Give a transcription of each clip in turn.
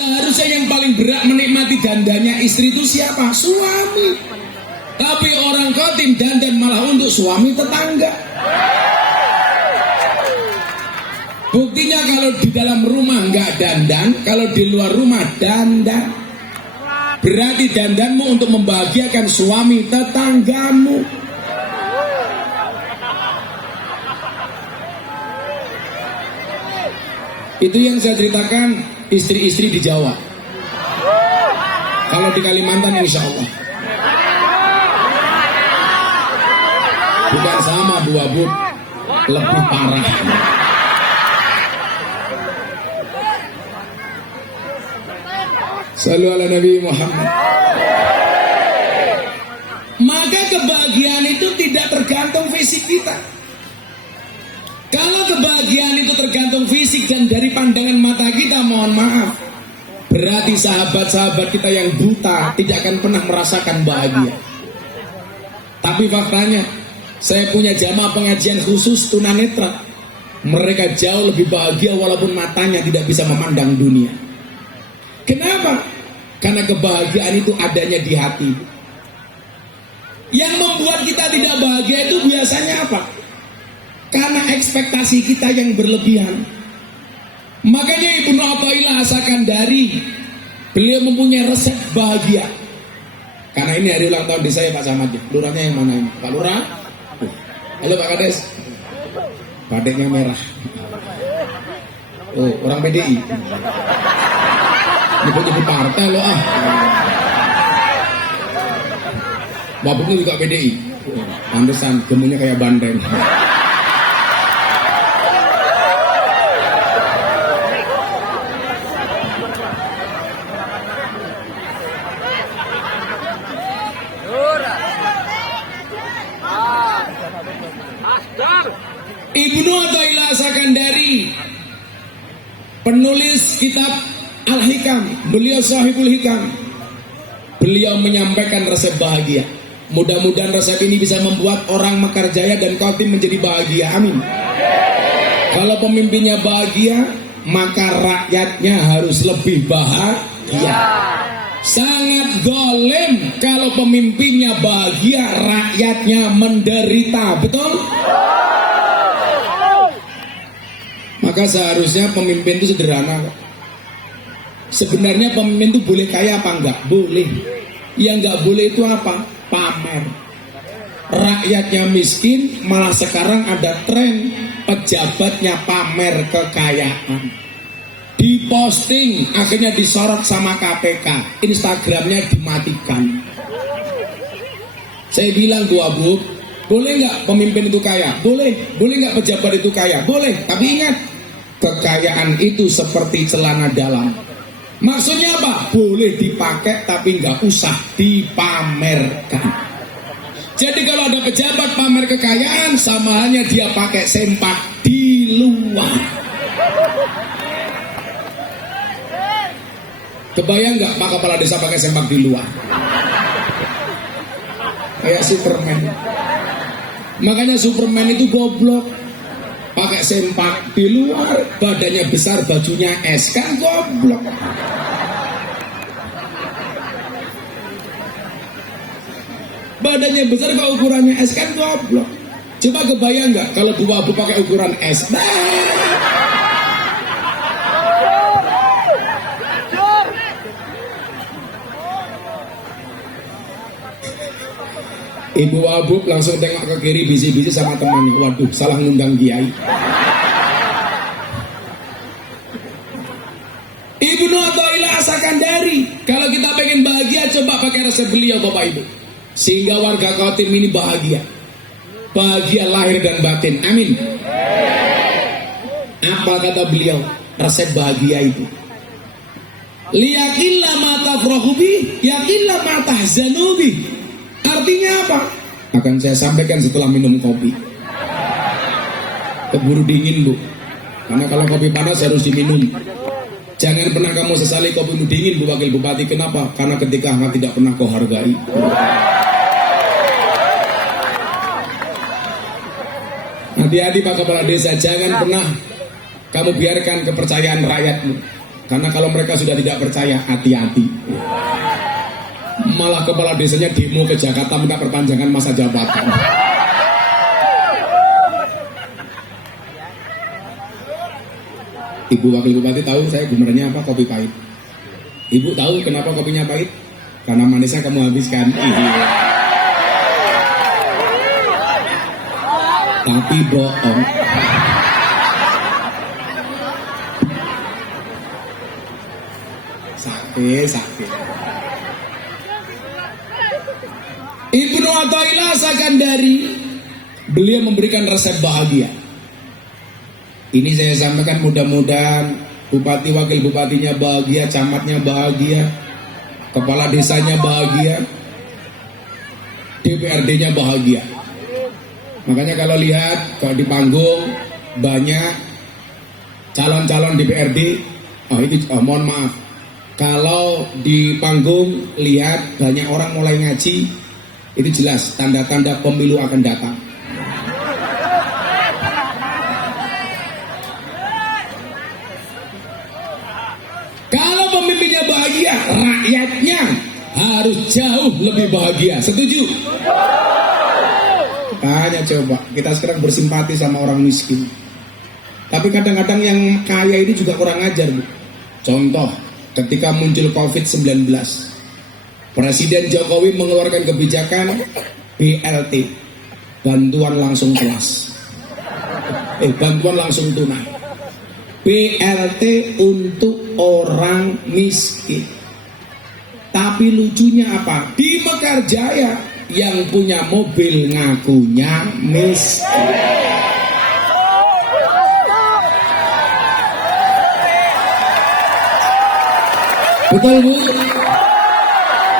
Harusnya yang paling berat menikmati dandanya istri itu siapa? Suami. Tapi orang khotim dandan malah untuk suami tetangga. Buktinya kalau di dalam rumah nggak dandan, kalau di luar rumah dandan. Berarti dandanmu untuk membahagiakan suami tetanggamu. Itu yang saya ceritakan istri-istri di Jawa. Kalau di Kalimantan insya Allah bukan sama Bu Abu, lebih parah. Sallu ala Nabi Muhammad. Maka kebahagiaan itu tidak tergantung fisik kita. Kalau kebahagiaan itu tergantung fisik dan dari pandangan mata kita, mohon maaf, berarti sahabat-sahabat kita yang buta tidak akan pernah merasakan bahagia. Tapi faktanya, saya punya jamaah pengajian khusus tunanetra. Mereka jauh lebih bahagia walaupun matanya tidak bisa memandang dunia. Kenapa? Karena kebahagiaan itu adanya di hati. Yang membuat kita tidak bahagia itu biasanya apa? Karena ekspektasi kita yang berlebihan. Makanya Ibnu Athaillah As-Sakandari, beliau mempunyai resep bahagia. Karena ini hari ulang tahun desa ya Pak Samad. Lurahnya yang mana ini? Pak Lurah? Halo Pak Kades. Badeknya merah. Oh, orang PDI. Nyebut-nyebut partai loh ah. Bapaknya juga PDI. Pantesan gemunya kayak bandeng. Ibnu Athaillah As-Sakandari, penulis kitab Al-Hikam, beliau sahibul hikam. Beliau menyampaikan resep bahagia. Mudah-mudahan resep ini bisa membuat orang Mekarjaya dan Kaltim menjadi bahagia. Amin. Kalau pemimpinnya bahagia, maka rakyatnya harus lebih bahagia. Sangat golem kalau pemimpinnya bahagia, rakyatnya menderita. Betul? Maka seharusnya pemimpin itu sederhana. Sebenarnya pemimpin itu boleh kaya apa enggak? Boleh. Yang enggak boleh itu apa? Pamer. Rakyatnya miskin, malah sekarang ada tren pejabatnya pamer kekayaan. Diposting, akhirnya disorot sama KPK. Instagramnya dimatikan. Saya bilang Bu Abu, boleh nggak pemimpin itu kaya? Boleh. Boleh nggak pejabat itu kaya? Boleh. Tapi ingat, kekayaan itu seperti celana dalam. Maksudnya apa? Boleh dipakai tapi nggak usah dipamerkan. Jadi kalau ada pejabat pamer kekayaan, sama halnya dia pakai sempak di luar. Kebayang nggak Pak Kepala Desa pakai sempak di luar? Kayak Superman. Makanya Superman itu goblok. Pakai sempak di luar, badannya besar, bajunya es, kan goblok. Badannya besar kok ukurannya es, kan goblok. Coba kebayang nggak kalau Bu Abu pakai ukuran es? Ibu Abu langsung tengok ke kiri, bisi-bisi sama temannya. Waduh, salah ngundang kiai. Ibnu Athaillah As-Sakandari, kalau kita pengen bahagia, coba pakai resep beliau Bapak Ibu. Sehingga warga Kaltim ini bahagia. Bahagia lahir dan batin. Amin. Apa kata beliau? Resep bahagia itu. Liyakillah ma tafrahu bi, yakillah ma tahzanu bi. Artinya apa? Akan saya sampaikan setelah minum kopi. Keburu dingin Bu. Karena kalau kopi panas harus diminum. Jangan pernah kamu sesali kopimu dingin Bu Wakil Bupati. Kenapa? Karena ketika hangat tidak pernah kau hargai. Hati-hati Pak Kepala Desa. Jangan pernah kamu biarkan kepercayaan rakyatmu. Karena kalau mereka sudah tidak percaya, hati-hati. Malah kepala desanya demo ke Jakarta minta perpanjangan masa jabatan. Ibu Wakil Bupati tahu saya gubernurnya apa? Kopi pahit. Ibu tahu kenapa kopinya pahit? Karena manisnya kamu habiskan. Tapi bohong. Sakit. Ibnu Athaillah Sakandari, beliau memberikan resep bahagia. Ini saya sampaikan, mudah-mudahan bupati, wakil bupatinya bahagia, camatnya bahagia, kepala desanya bahagia, DPRD-nya bahagia. Makanya kalau lihat kalau di panggung banyak calon-calon DPRD, mohon maaf, kalau di panggung lihat banyak orang mulai ngaji, itu jelas tanda-tanda pemilu akan datang. Kalau pemimpinnya bahagia, rakyatnya harus jauh lebih bahagia. Setuju? Hanya coba kita sekarang bersimpati sama orang miskin, tapi kadang-kadang yang kaya ini juga kurang ajar, Bu. Contoh, ketika muncul COVID-19, Presiden Jokowi mengeluarkan kebijakan BLT, bantuan langsung kelas, bantuan langsung tunai, BLT untuk orang miskin. Tapi lucunya apa? Di Mekarjaya yang punya mobil ngakunya miskin. Betul, Bu?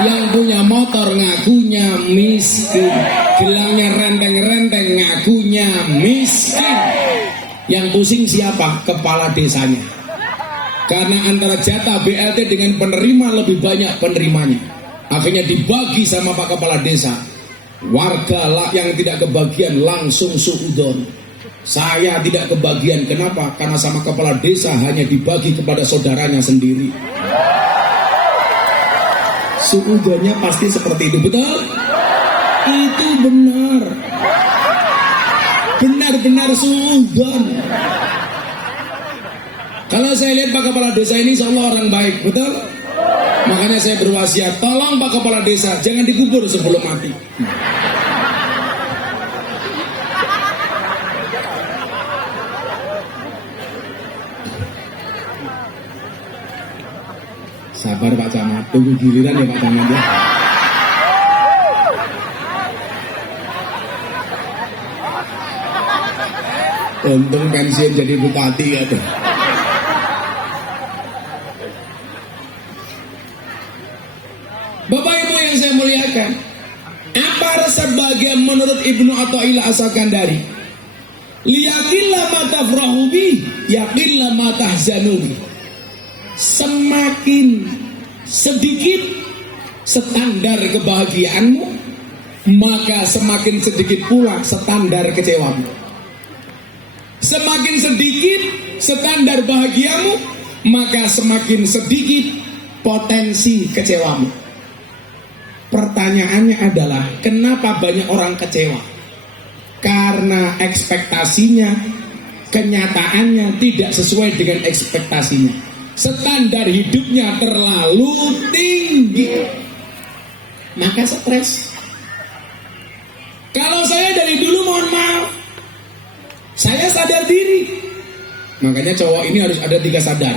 Yang punya motor ngakunya miskin, gelangnya renteng-renteng ngakunya miskin. Yang pusing siapa? Kepala desanya. Karena antara jatah BLT dengan penerima lebih banyak penerimanya, akhirnya dibagi sama Pak Kepala Desa. Warga yang tidak kebagian langsung suudon. Saya tidak kebagian, kenapa? Karena sama Kepala Desa hanya dibagi kepada saudaranya sendiri. Suudonnya pasti seperti itu, betul? Itu benar. Benar-benar suudon. Kalau saya lihat Pak Kepala Desa ini insya Allah orang baik, betul? Makanya saya berwasiat, tolong Pak Kepala Desa jangan dikubur sebelum mati. Sabar Pak Camat, tunggu giliran ya Pak Camat ya. Untung pensiun jadi bupati ya tuh. Bapak Ibu yang saya muliakan, apa resep bahagia menurut Ibnu Athaillah As-Sakandari? Liyaqillah ma tafrahu bi, yaqillah ma tahzanu bi. Semakin sedikit standar kebahagiaanmu, maka semakin sedikit pula standar kecewamu. Semakin sedikit standar bahagiamu, maka semakin sedikit potensi kecewamu. Pertanyaannya adalah, kenapa banyak orang kecewa? Karena ekspektasinya, kenyataannya tidak sesuai dengan ekspektasinya. Standar hidupnya terlalu tinggi, maka stres. Kalau saya dari dulu, mohon maaf, saya sadar diri. Makanya cowok ini harus ada 3 sadar.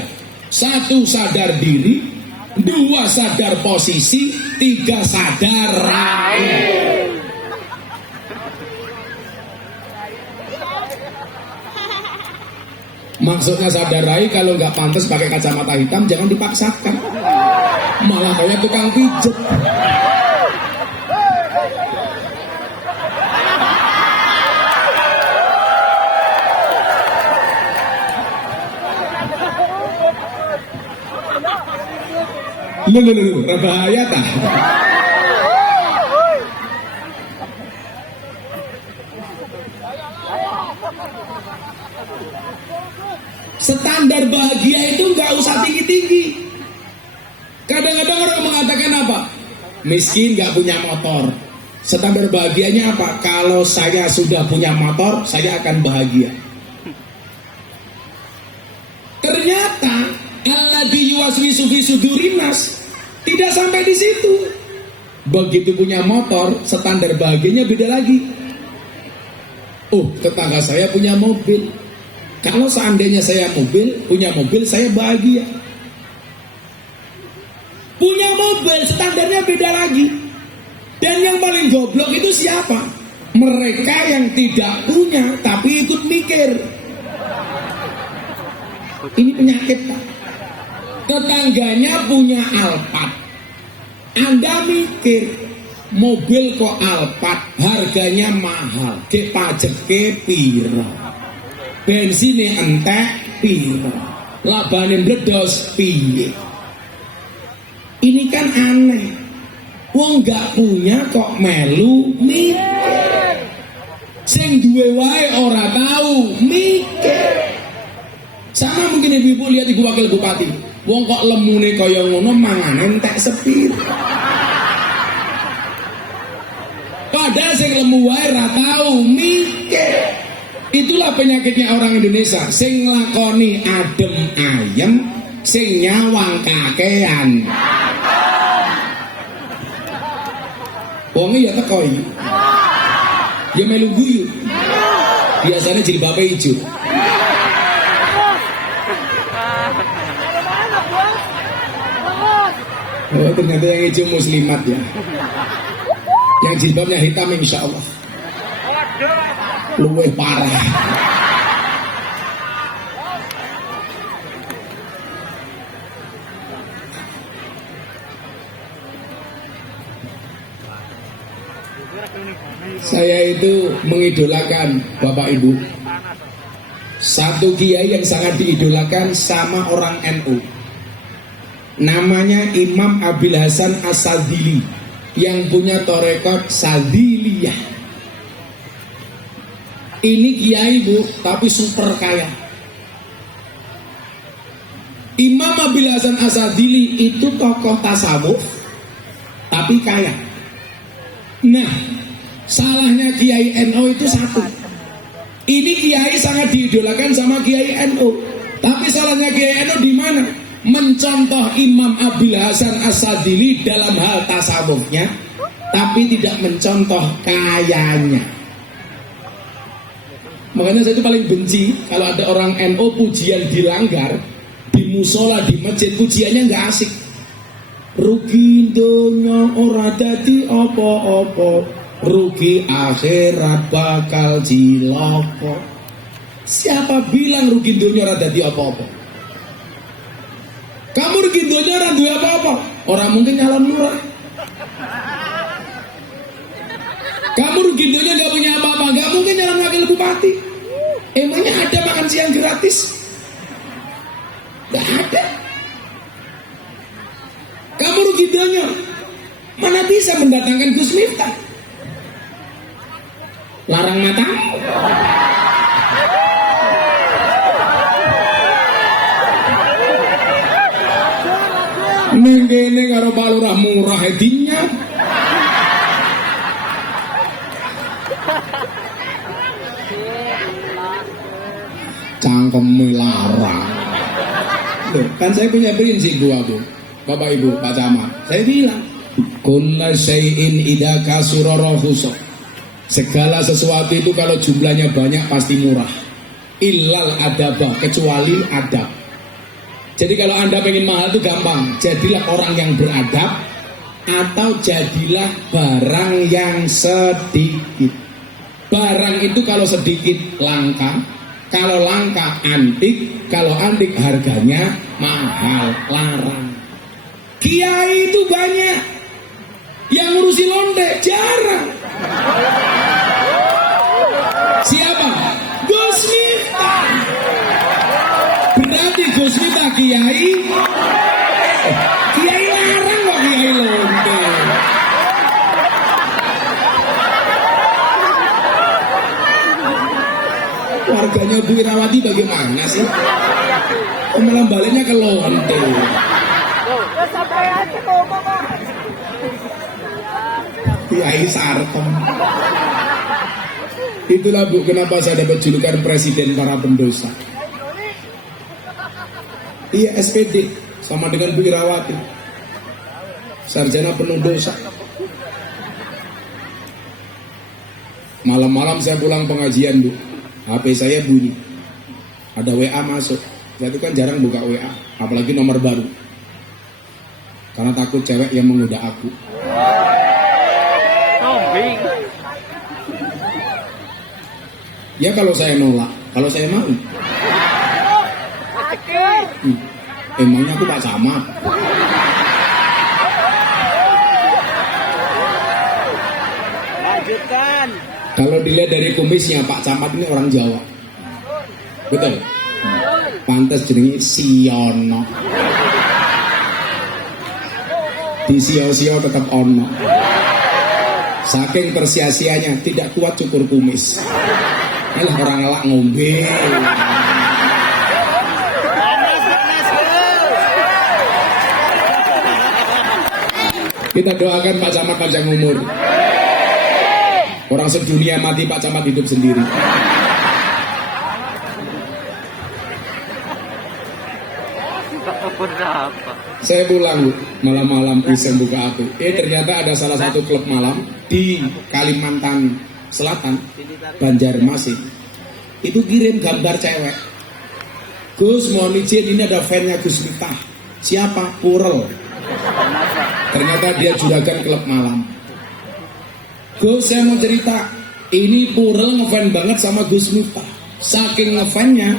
1 sadar diri, 2 sadar posisi, 3 sadar rakyat. Maksudnya sadar rai, kalau nggak pantas pakai kacamata hitam jangan dipaksakan, malah kayak tukang pijet. Bahaya tah. Standar standar bahagia itu nggak usah tinggi-tinggi. Kadang-kadang orang mengatakan apa? Miskin nggak punya motor. Standar bahagianya apa? Kalau saya sudah punya motor, saya akan bahagia. Ternyata alladzi yuwaswisu fi sudurinas tidak sampai di situ. Begitu punya motor, standar bahagianya beda lagi. Oh, tetangga saya punya mobil. Kalau seandainya saya punya mobil, saya bahagia. Punya mobil, standarnya beda lagi. Dan yang paling goblok itu siapa? Mereka yang tidak punya, tapi ikut mikir. Ini penyakit, Pak. Tetangganya punya Alphard. Anda mikir, mobil kok Alphard, harganya mahal, ke pajak ke piro, bensinnya entek piro, labane bledos piye. Ini kan aneh. Wong gak punya kok melu mikir. Sing duwe wae ora tahu mikir. Sama mungkin ibu-ibu lihat ibu wakil bupati. Wong kok lemune kaya ngono mangane entek sepir. Padahal sing lemu wae ora tahu mikir. Itulah penyakitnya orang Indonesia. Sing nglakoni adem ayem, sing nyawang kakean. Wonge ya teko iki. Ya melu guyu. Biasanya jilbabe ijo. Oh, ternyata yang hijau muslimat ya. Yang jilbabnya hitam insya Allah. Luwih parah. Saya itu mengidolakan Bapak Ibu. Satu kiai yang sangat diidolakan sama orang NU. Namanya Imam Abil Hasan As-Sadzili yang punya torekot Sadziliyah. Ini kiai Bu, tapi super kaya. Imam Abil Hasan As-Sadzili itu tokoh tasawuf, tapi kaya. Nah, salahnya Kiai NU itu satu. Ini kiai sangat diidolakan sama Kiai NU, tapi salahnya Kiai NU di mana? Mencontoh Imam Abil Hasan As-Sadzili dalam hal tasawufnya, tapi tidak mencontoh kayanya. Makanya saya itu paling benci kalau ada orang NU pujian dilanggar di musola, di masjid, pujiannya nggak asik. Rugi donya ora dadi apa-apa, rugi akhirat bakal cilaka. Siapa bilang rugi donya ora dadi apa-apa? Kamu rugi donya ora duwe apa-apa, orang mungkin nyalon lurah. Kamu rugi donya gak punya apa-apa, gak mungkin nyalon wakil bupati. Emangnya ada makan siang gratis? Gak ada. Kamu rugi donya, mana bisa mendatangkan Gus Miftah? Larang mata. Neng kene karo Pak Lurah murah hedinya. Cangkem melarang. Loh, kan saya punya prinsip Bu, Bapak Ibu, Pak Camat. Saya bilang, kullu syai'in idza kasura rahusa. Segala sesuatu itu kalau jumlahnya banyak pasti murah. Illal adabah, kecuali adab. Jadi kalau Anda pengen mahal itu gampang. Jadilah orang yang beradab atau jadilah barang yang sedikit. Barang itu kalau sedikit langka, kalau langka antik, kalau antik harganya mahal, larang. Kiai itu banyak, yang ngurusi lonte jarang. Siapa? Gus Miftah. Berarti Gus Miftah kiai, kiai larang kok kiai lonte. Warganya Bu Irawati bagaimana sih? malah baliknya ke lonte. Ya sampai aja ngomong. Kiai Sarkem. Itulah Bu kenapa saya dapat julukan presiden para pendosa. Iya SPD sama dengan Bu Irawati, sarjana penuh dosa. Malam-malam saya pulang pengajian Bu, HP saya bunyi, ada WA masuk. Saya itu kan jarang buka WA, apalagi nomor baru, karena takut cewek yang menggoda aku. Ya kalau saya nolak, kalau saya mau. Emangnya aku Pak Camat? Lanjutkan. Kalau dilihat dari kumisnya Pak Camat ini orang Jawa. Betul? Pantes jenenge Siono. Di sio-sio tetap ono. Saking persia-sianya tidak kuat cukur kumis. Alah orang ngelak ngombe. Kita doakan Pak Camat panjang umur. Orang sedunia mati, Pak Camat hidup sendiri. Saya pulang malam-malam iseng buka HP. Ternyata ada salah satu klub malam di Kalimantan Selatan, Banjarmasin. Itu kirim gambar cewek. Gus mohon izin, ini ada fan-nya Gus Miftah. Siapa? Purel. Ternyata dia juragan klub malam. Gus saya mau cerita, ini Purel ngefan banget sama Gus Miftah. Saking ngefannya,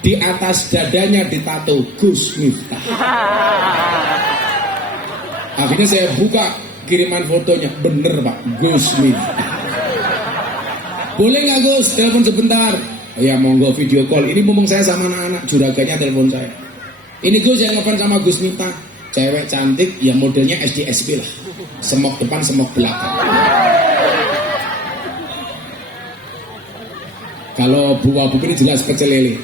di atas dadanya ditato Gus Miftah. Akhirnya saya buka kiriman fotonya, bener Pak, Gus Miftah. Boleh nggak Gus, telepon sebentar? Ya monggo video call. Ini ngomong saya sama anak-anak, juragannya telepon saya. Ini Gus yang ngefan sama Gus Miftah. Cewek cantik, ya modelnya SDSP lah. Semok depan, semok belakang. Kalau buah buku ini jelas pecel lele.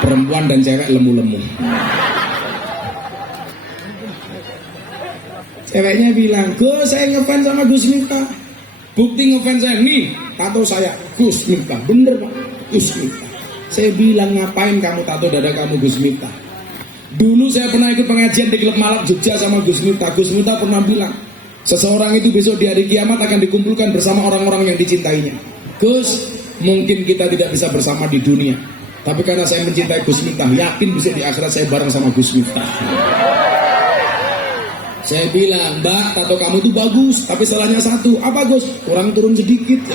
Perempuan dan cewek lemu-lemu. Ceweknya bilang, Gus saya ngefans sama Gus Miftah. Bukti ngefans saya, nih tato saya Gus Miftah. Bener Pak, Gus Miftah. Saya bilang ngapain kamu tato dada kamu Gus Miftah? Dulu saya pernah ikut pengajian di klub malam Jogja sama Gus Miftah. Gus Miftah pernah bilang, seseorang itu besok di hari kiamat akan dikumpulkan bersama orang-orang yang dicintainya. Gus, mungkin kita tidak bisa bersama di dunia, tapi karena saya mencintai Gus Miftah, yakin bisa di akhirat saya bareng sama Gus Miftah. Saya bilang, Mbak, tato kamu itu bagus, tapi salahnya satu. Apa Gus? Kurang turun sedikit. Ya,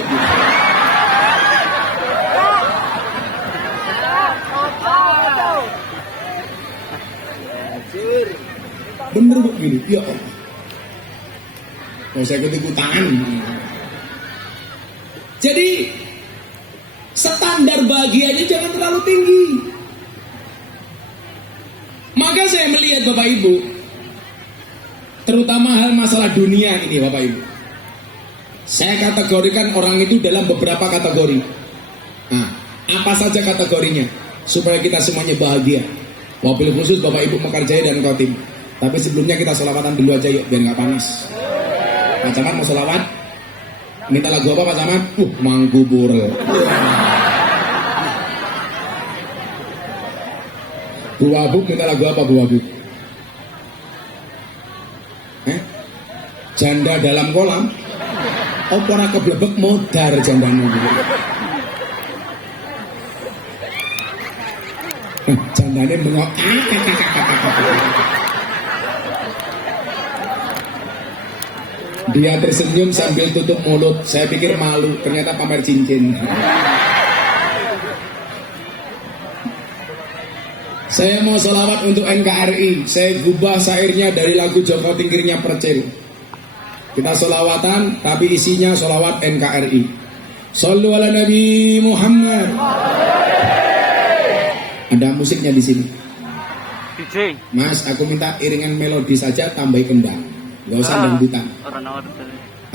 bener begini, ya Allah. Kalau saya ikut-ikutan. Jadi standar bahagianya jangan terlalu tinggi. Maka saya melihat Bapak Ibu, terutama hal masalah dunia ini Bapak Ibu, saya kategorikan orang itu dalam beberapa kategori. Nah, apa saja kategorinya supaya kita semuanya bahagia. Wabil khusus Bapak Ibu Mekarjaya dan Kotim. Tapi sebelumnya kita sholawatan dulu aja yuk, biar nggak panas. Pak Camat mau sholawat? Minta lagu apa Pak Camat? Mangkubur. Bu Wabuk minta lagu apa Bu Wabuk? Janda dalam kolam? Oh para keblebek modar jandanya gitu. Jandanya bengok. Dia tersenyum sambil tutup mulut. Saya pikir malu, ternyata pamer cincin. Saya mau selawat untuk NKRI. Saya gubah syairnya dari lagu Joko Tingkirnya Percil. Kita selawatan, tapi isinya selawat NKRI. Shallu ala Nabi Muhammad. Ada musiknya di sini. Mas, aku minta iringan melodi saja, tambah kendang. Gak usah dangdutan.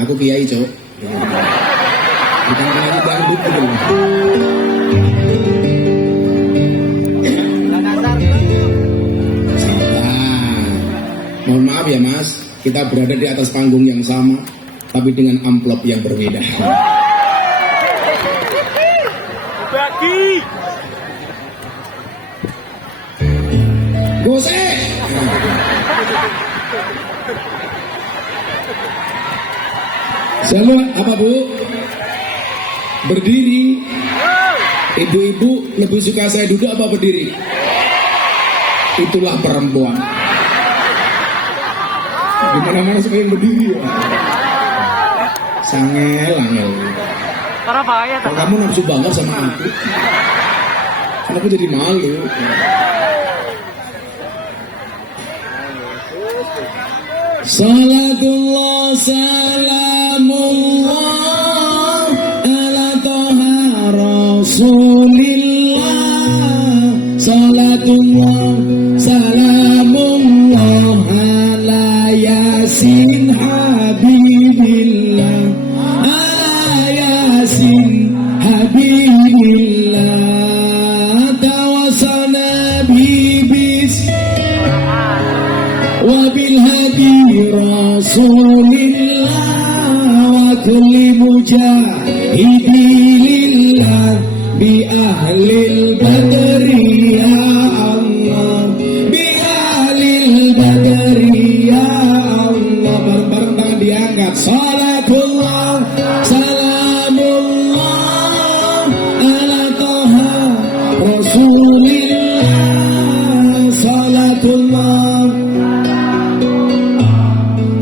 Aku kiai cowok. Bukan penyanyi dangdut gitu. Mohon maaf ya Mas, kita berada di atas panggung yang sama, tapi dengan amplop yang berbeda. Bagi. Gosek. Semua apa Bu? Berdiri. Ibu-ibu lebih suka saya duduk apa berdiri? Itulah perempuan. Gimana-mana suka yang berdiri ya. Sangel, angel. Para bahaya Kalau kamu nafsu banget sama aku, kan aku jadi malu. Salatullah salamullah ala toha rasulillah. Salatullah salamullah ala yasin habibillah. Ala yasin habibillah. Tawasana bibis wabil hadi rasulillah wa kulli mujahidilillah bi ahlil badri ya Allah, bi ahlil badri ya Allah. Bareng-bareng tangan diangkat. Salatullah salamullah ala toha rasulillah. Salatullah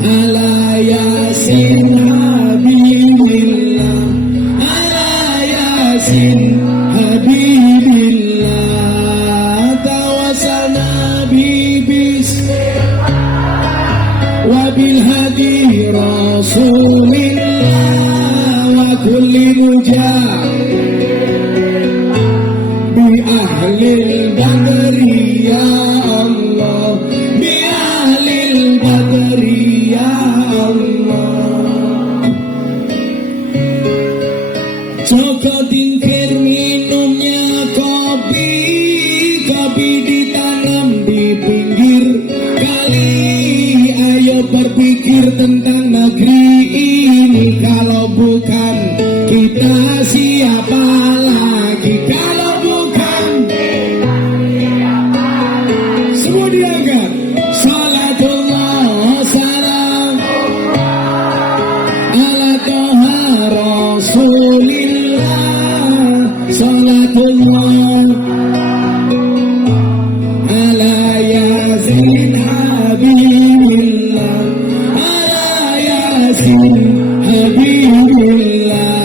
ala yasin habibillah. Ala yasin habibillah. Tawasana bibis wabil hadi rasulillah wa kulli bi ahlil badri ya Allah, bi ahlil badri ya Allah. Joko tingkir minumnya kopi, kopi ditanam di pinggir kali. Ayo berpikir tentang negeri ini, kalau bukan kita siapa lagi? Kalau bukan semua diangkat. Salatullah salam ala toha rasulillah. Salatullah ala yasin habibillah. Ala yasin habibillah.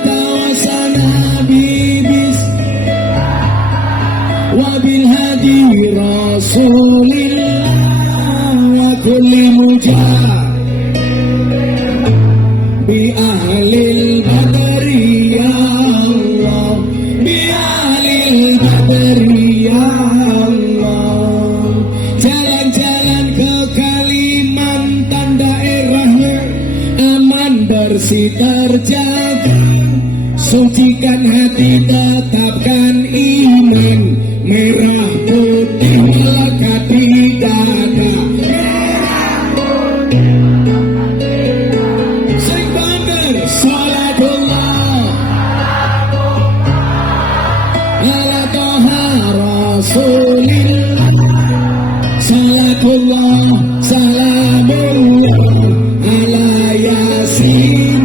Tawasana bibis wabil hadi rasulillah wa kulli bi ahlil badri ya Allah, bi ahlil badri ya Allah. Jalan-jalan ke Kalimantan, daerahnya aman bersih terjaga. Sucikan hati, tetapkan iman, merah putih melekat di dada. Sing bandel. Salatullah ala toha rasulillah. Salatullah salamullah ala yasin,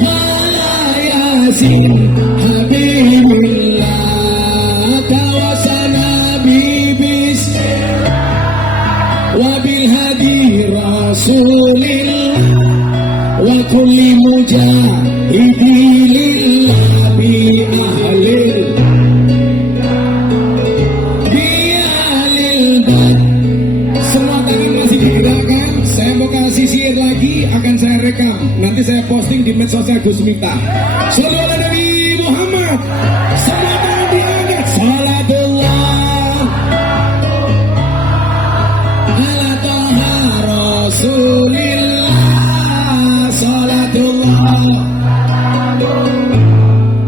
ala yasin habibillah. Tawasana bibis wabil hadi rasulillah wa kulli mujahidilillah bi ahlil bad. Semua tangan masih digerakkan. Saya mau kasih sihir lagi, akan saya rekam. Nanti saya posting di medsosnya Gus Miftah. Shallallahu ala Nabi Muhammad. Semua tangan diangkat. Salatullah ala toha rasulillah. Salatullah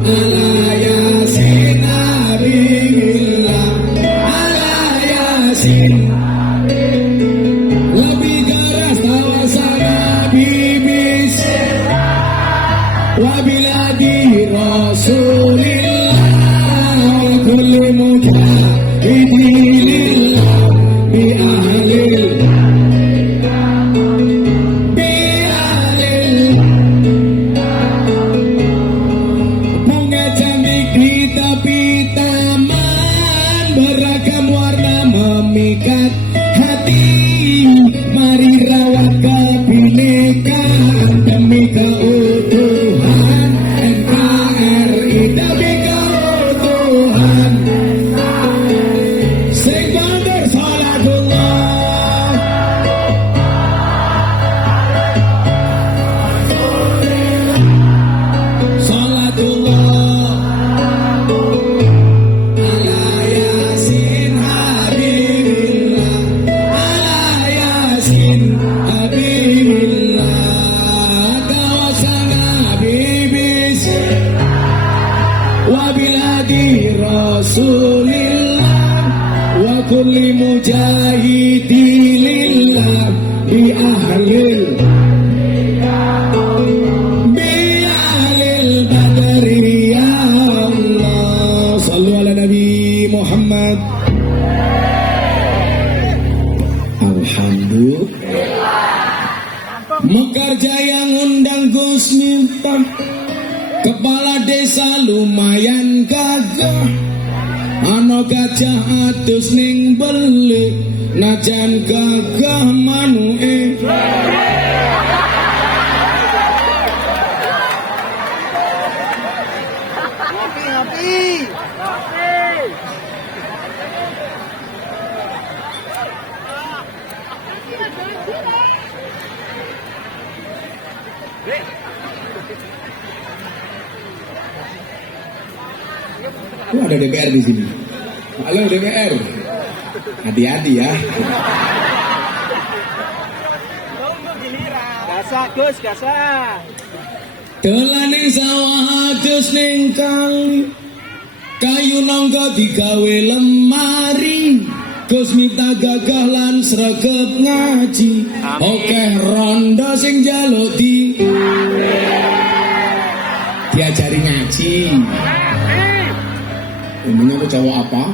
ala yasin habibillah. Ala yasin mari rawat kebinekaan demi keutuhan NKRI demi keutuhan. Sing banter salatullah. Rasulillah wa kulli mujahidilillah bi ahlil badri ya Allah. Sallu ala Nabi Muhammad. Alhamdulillah. Mekar Jaya ngundang Gus Miftah, kepala desa lumayan gagah. Ano gajah atus ning beli, najan gagah manuke. Ngopi. Oh, ada DPR di sini. Halo DPR. Hati-hati ya. Gasa Gus, gasa. Dolaning sawah adus ning kali, kayu nangka digawe lemari. Gus Miftah gagah lan sregep ngaji. Oke rondo sing njaluk diajari ngaji. Ini aku cowok apa?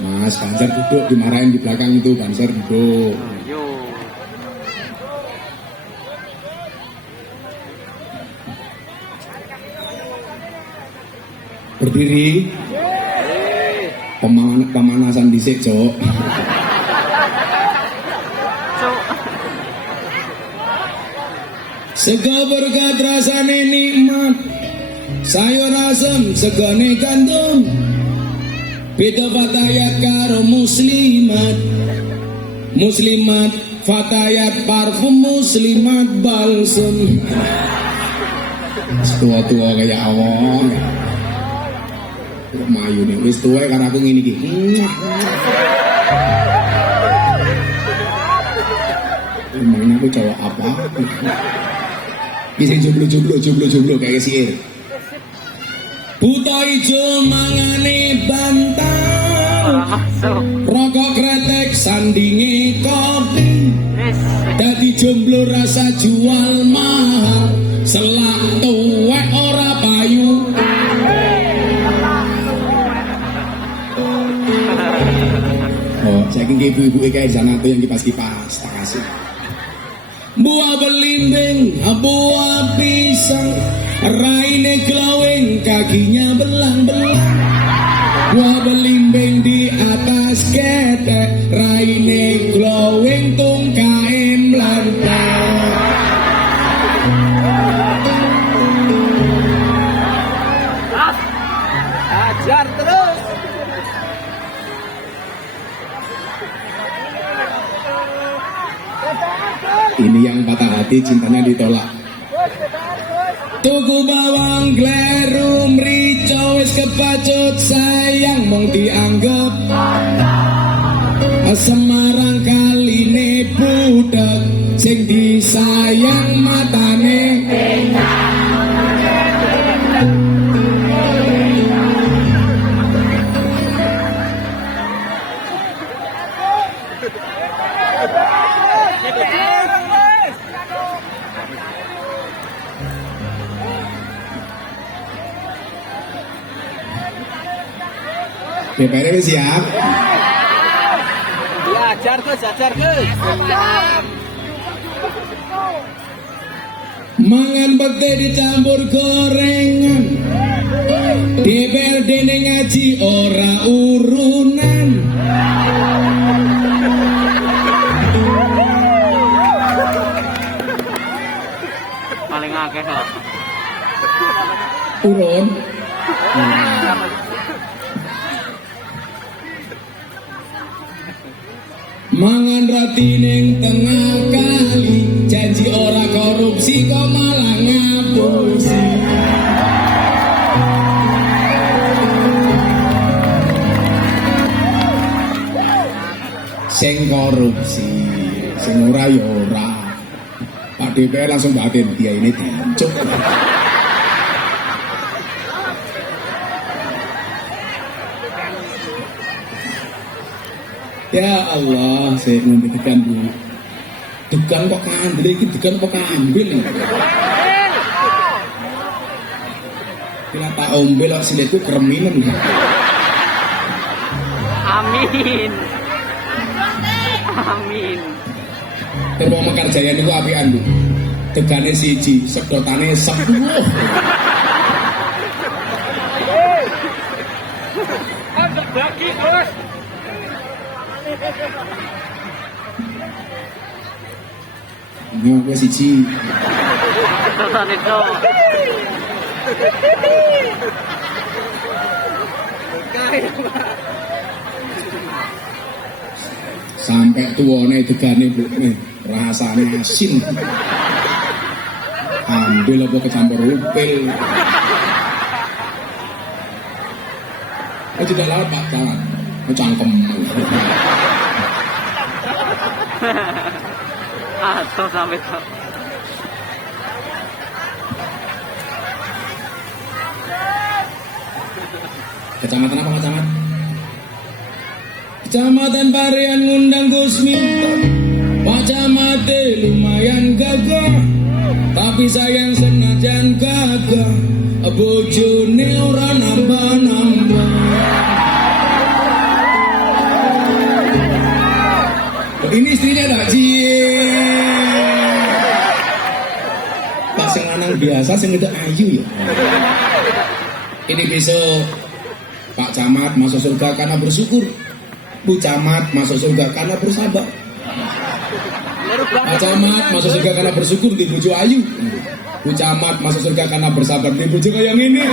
Mas, Banser duduk, dimarahin di belakang itu, Banser duduk. Yo. Berdiri. Pemanasan dhisik, Cok. Sego berkat rasane nikmat, sayur asem segone gandum. Beda fatayat karo muslimat, muslimat fatayat parfum, muslimat balsem. Tua-tua kayak awon. Mayu nih, wis tuwe karena aku ngini iki. Emangnya aku cowok apa? Bisa jomblo kayak siir. Buta ijo mangane bantal, rokok kretek sandinge kopi. Dadi jomblo rasa jual mahal, selak tuwek ora payu. Oh, saya kira ibu-ibu kayak Zanato yang kipas-kipas, tak kasih. Buah belimbing, buah pisang, raine glowing, kakinya belang-belang. Buah belimbing di atas ketek, raine glowing, tungkae mlentang. Ajar terus. Ini yang patah hati cintanya ditolak. Tuku bawang gleru mrica wis kepacut sayang mung dianggep Semarang kaline budak sing disayang matane. DPR ini siap. Ya, ajar Gus. Mangan pete dicampur goreng, DPRD ne ngaji ora urunan. Paling akeh kok. Urun. Mangan roti ning tengah kali, janji ora korupsi kok malah ngapusi. Sing korupsi, sing ora ya ora. Pak DPR langsung batin dia ini dihancur. Ya Allah, saya ingin degan dulu. Degan kok kandel, ini degan kok kambil. Bila tak ombel, silitku kereminan. Amin. Amin. Terus Mekar Jaya itu apian bu. Degane siji, sedotane 10. Ada bagi bos. Ini aku siji. Sedotan itu. Sampai tuane degane bu, rasane asin. Ambil apa kecampur upil. Tidak lewat pak, jangan. Cangkem. Atau sampai tuh. Kecamatan apa kecamatan? Kecamatan Parian ngundang Gus Miftah. Pak Camat lumayan gagah, tapi sayang senajan gagah, bojone ora nambah-nambah. Ini istrinya tak cie. Pak sing lanang biasa sing ngedek ayu ya. Ini besok Pak Camat masuk surga karena bersyukur. Bu Camat masuk surga karena bersabar. Pak Camat masuk surga karena bersyukur di bojo ayu. Bu Camat masuk surga karena bersabar di bojo kayak yang ini.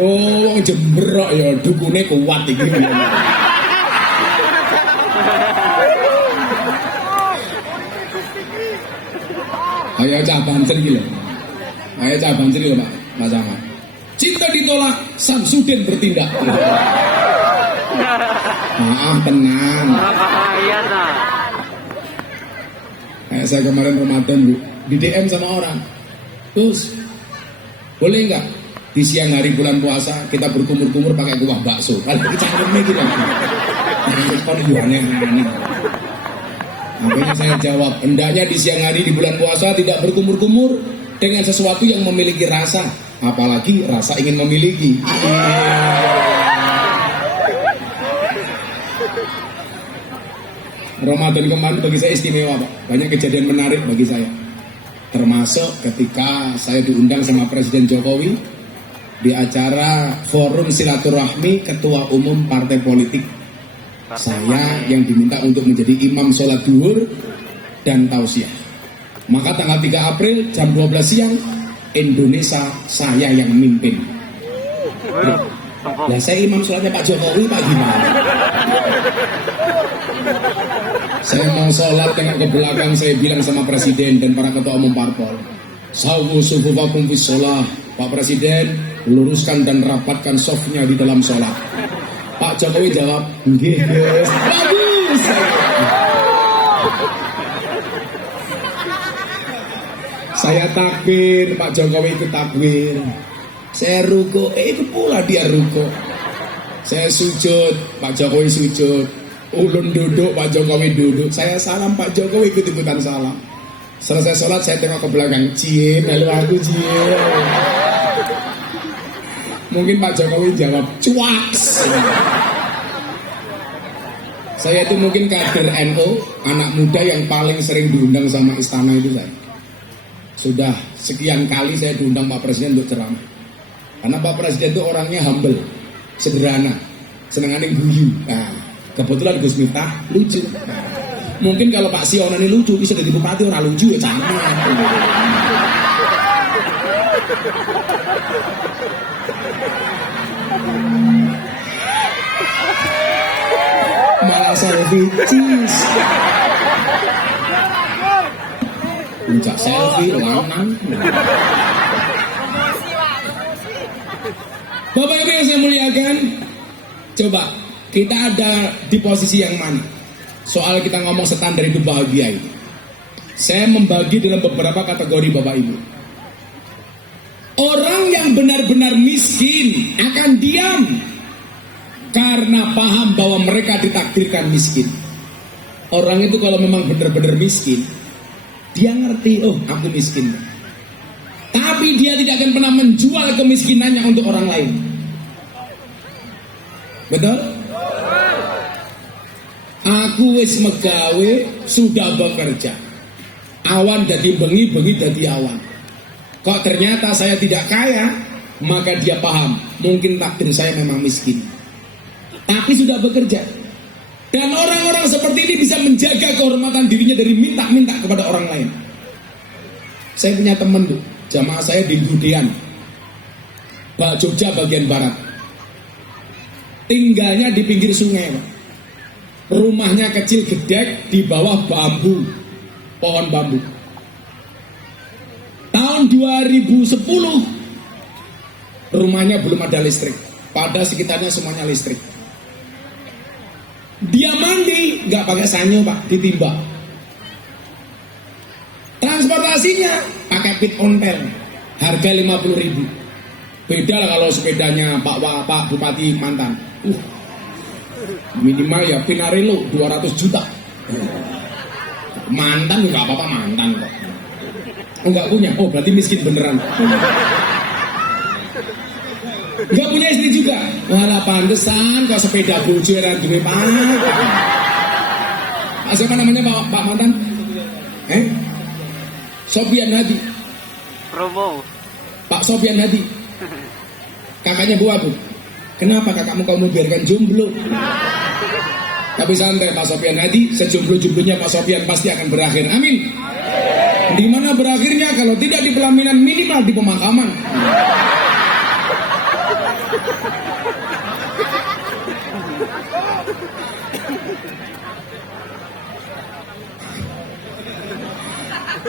Oh, wong Jember kok ya dukune kuat iki. Ayo cah bancer iki lho. Ayo cah bancer lho, Pak. Mas Ahmad. Cinta ditolak, Samsudin bertindak. Maaf, tenang. Bahaya dah. Kayak saya kemarin Ramadan, Bu, di DM sama orang. Terus, boleh nggak di siang hari bulan puasa kita berkumur-kumur pakai kuah bakso? Kalau cangkemnya gitu. Kok aneh-aneh. Makanya saya jawab, hendaknya di siang hari di bulan puasa tidak berkumur-kumur dengan sesuatu yang memiliki rasa, apalagi rasa ingin memiliki. Ramadan kemarin bagi saya istimewa, Pak. Banyak kejadian menarik bagi saya. Termasuk ketika saya diundang sama Presiden Jokowi di acara forum silaturahmi ketua umum partai politik. Saya yang diminta untuk menjadi imam sholat duhur dan tausiah. Maka tanggal 3 April jam 12 siang Indonesia saya yang memimpin. Nah, saya imam sholatnya Pak Jokowi, Pak gimana? Saya mau sholat tengok ke belakang, saya bilang sama Presiden dan para ketua umum parpol, sawu sufufakum fis sholah. Pak Presiden, luruskan dan rapatkan softnya di dalam sholat. Pak Jokowi jawab, nggih, bagus. Saya takbir, Pak Jokowi itu takbir. Saya ruko, itu pula dia ruko. Saya sujud, Pak Jokowi sujud. Ulun duduk, Pak Jokowi duduk. Saya salam, Pak Jokowi ikut-ikutan salam. Selesai sholat, saya tengok ke belakang. Cie, melu aku cie. Mungkin Pak Jokowi jawab, cuaks. Saya itu mungkin kader NU, anak muda yang paling sering diundang sama istana itu saya. Sudah sekian kali saya diundang Pak Presiden untuk ceramah. Karena Pak Presiden itu orangnya humble, sederhana, senengannya guyu. Nah, kebetulan Gus Miftah lucu. Nah, mungkin kalau Pak Siono ini lucu, bisa jadi bupati orang lucu ya sama. Malah selfie cheese. Puncak selfie lanang. Bapak Ibu yang saya muliakan, coba kita ada di posisi yang mana? Soal kita ngomong standar hidup bahagia ini. Saya membagi dalam beberapa kategori Bapak Ibu. Orang yang benar-benar miskin akan diam karena paham bahwa mereka ditakdirkan miskin. Orang itu kalau memang benar-benar miskin, dia ngerti, oh aku miskin. Tapi dia tidak akan pernah menjual kemiskinannya untuk orang lain. Betul? Aku wis megawe sudah bekerja. Awan jadi bengi, bengi jadi awan. Kok ternyata saya tidak kaya, maka dia paham, mungkin takdir saya memang miskin. Tapi sudah bekerja. Dan orang-orang seperti ini bisa menjaga kehormatan dirinya dari minta-minta kepada orang lain. Saya punya teman tuh, jamaah saya di Gudean, Jogja bagian barat. Tinggalnya di pinggir sungai, Pak. Rumahnya kecil gedek di bawah bambu, pohon bambu. Tahun 2010 rumahnya belum ada listrik, pada sekitarnya semuanya listrik. Dia mandi nggak pakai sanyo Pak, ditimba. Transportasinya pakai pit ontel, harga 50.000. Beda lah kalau sepedanya Pak Bupati mantan. Minimal ya Pinarello 200 juta. Mantan nggak apa-apa mantan kok. Enggak punya, oh berarti miskin beneran. Enggak punya istri juga. Walah pantesan kok sepeda bojoran duwe Pak. Siapa namanya Pak mantan? Sofian Hadi. Promo. Pak Sofian Hadi. Kakaknya Bu Abu. Kenapa kakakmu kamu biarkan jomblo? Tapi santai Pak Sofian Hadi, sejomblo-jomblonya Pak Sofian pasti akan berakhir. Amin. Di mana berakhirnya kalau tidak di pelaminan, minimal di pemakaman.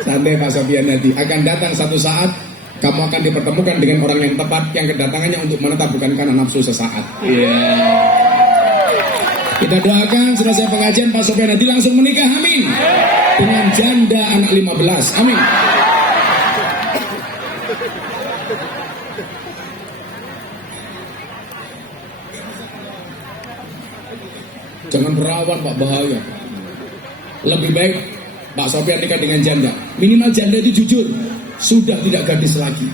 Santai Pak Sofian Hadi, akan datang satu saat kamu akan dipertemukan dengan orang yang tepat, yang kedatangannya untuk menetap bukan karena nafsu sesaat. Kita doakan selesai pengajian Pak Sofian Hadi langsung menikah, amin. Dengan janda anak 15, amin. Jangan berawan Pak, bahaya. Lebih baik Pak Sofian nikah dengan janda. Minimal janda itu jujur, sudah tidak gadis lagi.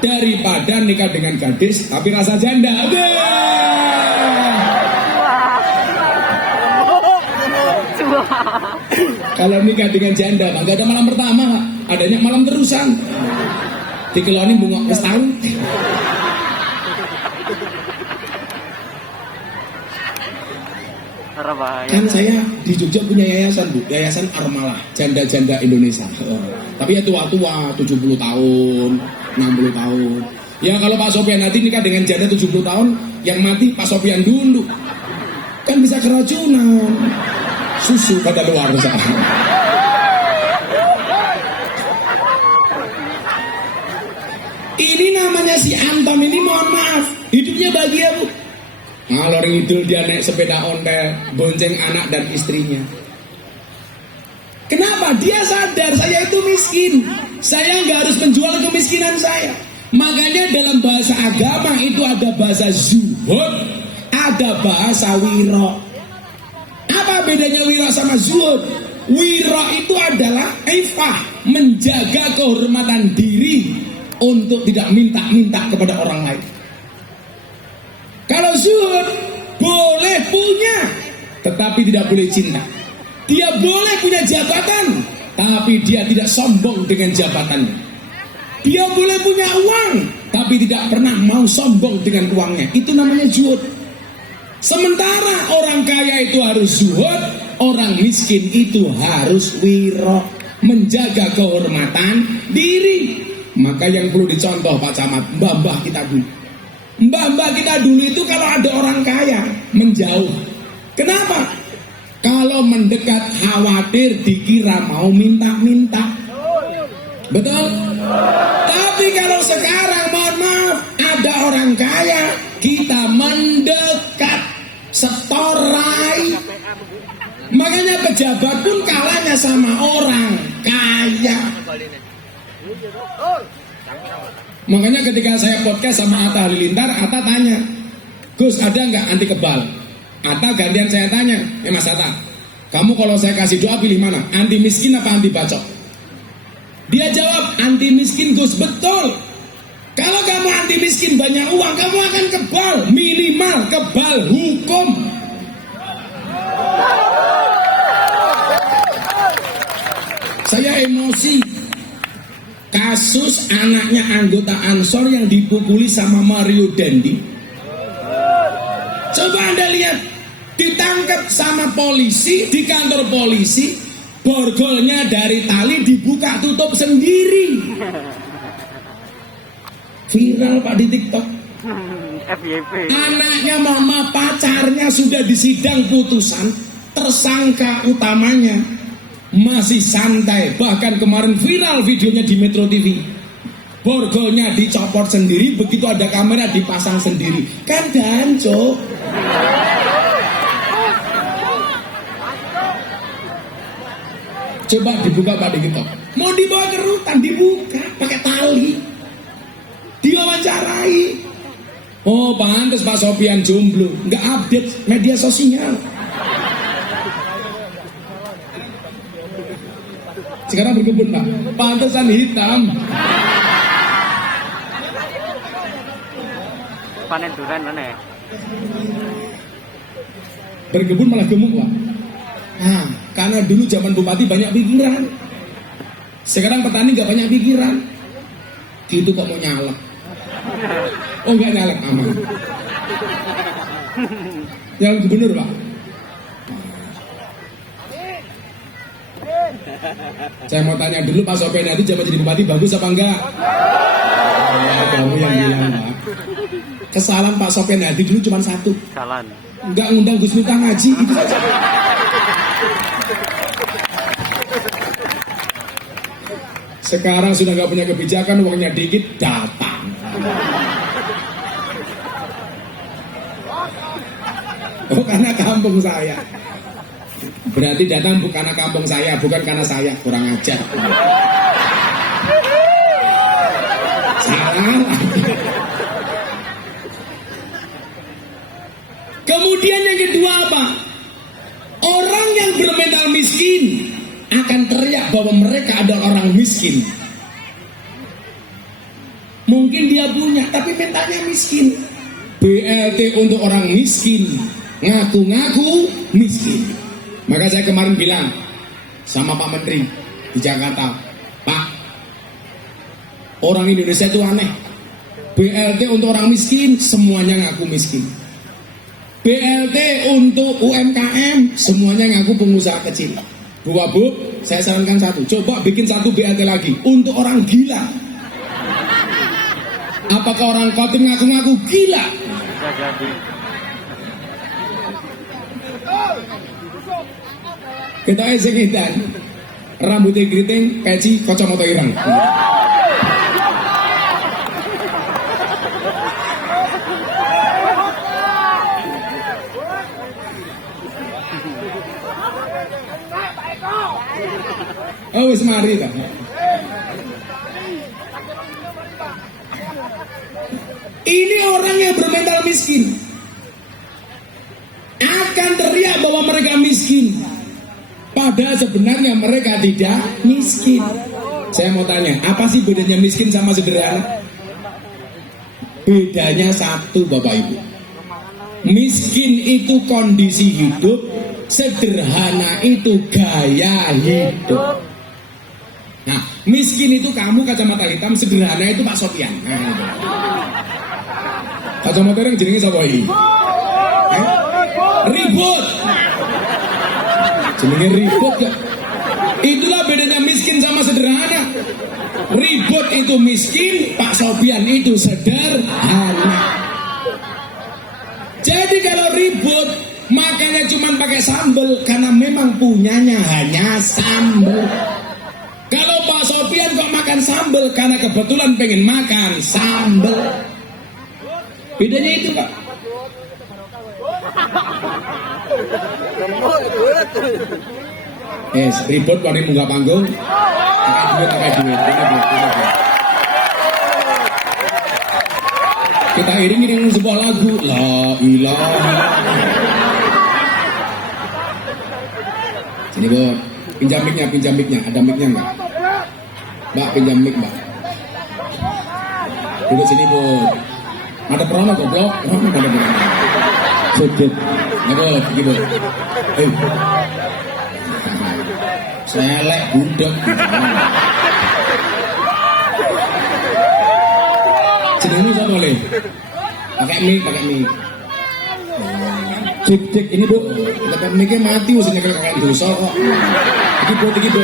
Daripada nikah dengan gadis tapi rasa janda. Kalau nikah dengan janda Pak, gak ada malam pertama Pak, adanya malam terusan. Dikeloni bunga wis tahu. Kan saya di Jogja punya yayasan Bu, yayasan Armalah, janda-janda Indonesia. Tapi ya tua-tua, 70 tahun, 60 tahun. Ya kalau Pak Sofian nanti nikah dengan janda 70 tahun, yang mati Pak Sofian dulu. Kan bisa keracunan. Susu pada luar sana. Ini namanya si Anton ini, mohon maaf, hidupnya bahagia Bu. Ngalor ngidul dia naik sepeda ontel, bonceng anak dan istrinya. Kenapa? Dia sadar saya itu miskin. Saya nggak harus menjual kemiskinan saya. Makanya dalam bahasa agama itu ada bahasa zuhud, ada bahasa wiro. Apa bedanya wiro sama zuhud? Wiro itu adalah ifah, menjaga kehormatan diri untuk tidak minta-minta kepada orang lain. Kalau zuhud boleh punya, tetapi tidak boleh cinta. Dia boleh punya jabatan, tapi dia tidak sombong dengan jabatannya. Dia boleh punya uang, tapi tidak pernah mau sombong dengan uangnya. Itu namanya zuhud. Sementara orang kaya itu harus zuhud, orang miskin itu harus wiro, menjaga kehormatan diri. Maka yang perlu dicontoh Pak Camat, mbah-mbah kita dulu. Mbah-mbah kita dulu itu kalau ada orang kaya menjauh. Kenapa? Kalau mendekat khawatir dikira mau minta-minta. Betul? Tapi kalau sekarang mohon maaf, ada orang kaya, kita mendekat, setorai. Makanya pejabat pun kalahnya sama orang kaya. Makanya ketika saya podcast sama Atta Halilintar, Atta tanya, Gus ada nggak anti kebal? Atta gantian saya tanya, Mas Atta, kamu kalau saya kasih doa pilih mana? Anti miskin apa anti bacok? Dia jawab, anti miskin Gus. Betul. Kalau kamu anti miskin banyak uang, kamu akan kebal. Minimal kebal hukum. Saya emosi. Kasus anaknya anggota Ansor yang dipukuli sama Mario Dandi. Coba Anda lihat, ditangkap sama polisi di kantor polisi, borgolnya dari tali dibuka tutup sendiri. Viral Pak di TikTok. FYP. Anaknya mama pacarnya sudah disidang putusan, tersangka utamanya masih santai. Bahkan kemarin viral videonya di Metro TV. Borgolnya dicopot sendiri, begitu ada kamera dipasang sendiri. Kan danco. Coba dibuka Pak di TikTok. Mau dibawa ke rutan, dibuka pakai tali. Diwawancarai. Oh, pantes Pak Sofian jomblo, nggak update media sosial. Sekarang berkebun Pak, pantesan hitam. Panen durian mana ya? Berkebun malah gemuk Pak. Nah, karena dulu zaman bupati banyak pikiran. Sekarang petani nggak banyak pikiran. Itu kok mau nyalek? Oh nggak nyalek, aman. Yang gubernur Pak. Saya mau tanya dulu Pak Sofian itu zaman jadi bupati bagus apa enggak? Kamu yang bilang Pak. Kesalahan Pak Sofian Hadi dulu cuma satu. Jalan. Enggak ngundang Gus Miftah ngaji, itu saja. Sekarang sudah nggak punya kebijakan, uangnya dikit datang. Oh karena kampung saya. Berarti datang bukan karena kampung saya, bukan karena saya, kurang ajar. Salah. Kemudian yang kedua apa? Orang yang bermental miskin akan teriak bahwa mereka adalah orang miskin. Mungkin dia punya, tapi mentalnya miskin. BLT untuk orang miskin, ngaku-ngaku miskin. Maka saya kemarin bilang sama Pak Menteri di Jakarta, Pak, orang Indonesia itu aneh. BLT untuk orang miskin, semuanya ngaku miskin. BLT untuk UMKM, semuanya ngaku pengusaha kecil. Bu, saya sarankan satu, coba bikin satu BLT lagi untuk orang gila. Apakah orang Kotim ngaku-ngaku gila? Bisa jadi. Kita sekitar rambutnya keriting, peci, kacamata ireng. Oh, wis mari ta. Ini orang yang bermental miskin akan teriak bahwa mereka miskin. Padahal sebenarnya mereka tidak miskin. Saya mau tanya, apa sih bedanya miskin sama sederhana? Bedanya satu Bapak Ibu. Miskin itu kondisi hidup Sederhana itu gaya hidup. Nah, miskin itu kamu kacamata hitam, sederhana itu Pak Sofian. Nah, kacamata yang jenenge sapa iki? Ribut. Jenenge ribut ya. Itulah bedanya miskin sama sederhana. Ribut itu miskin, Pak Sofian itu sederhana. Jadi kalau ribut makanya cuma pakai sambal karena memang punyanya hanya sambal. Kalau Pak Sofian kok makan sambal karena kebetulan pengen makan sambal. Bedanya itu Pak. Ribut wani munggah panggung. Pakai duit. Kita iring-iring sebuah lagu. La ilaha. Sini Bu, pinjam mic-nya. Ada mic-nya enggak? Mbak, pinjam mic, Mbak. Duduk sini Bu. Ada perono goblok. Ada perono. Sudut. Ngebut, gitu. Selek budek. Jenengmu sapa Le? Pakai mic. Cek ini Bu. Tekan mic-nya mati wis nyekel kakek dosa kok. Iki Bu.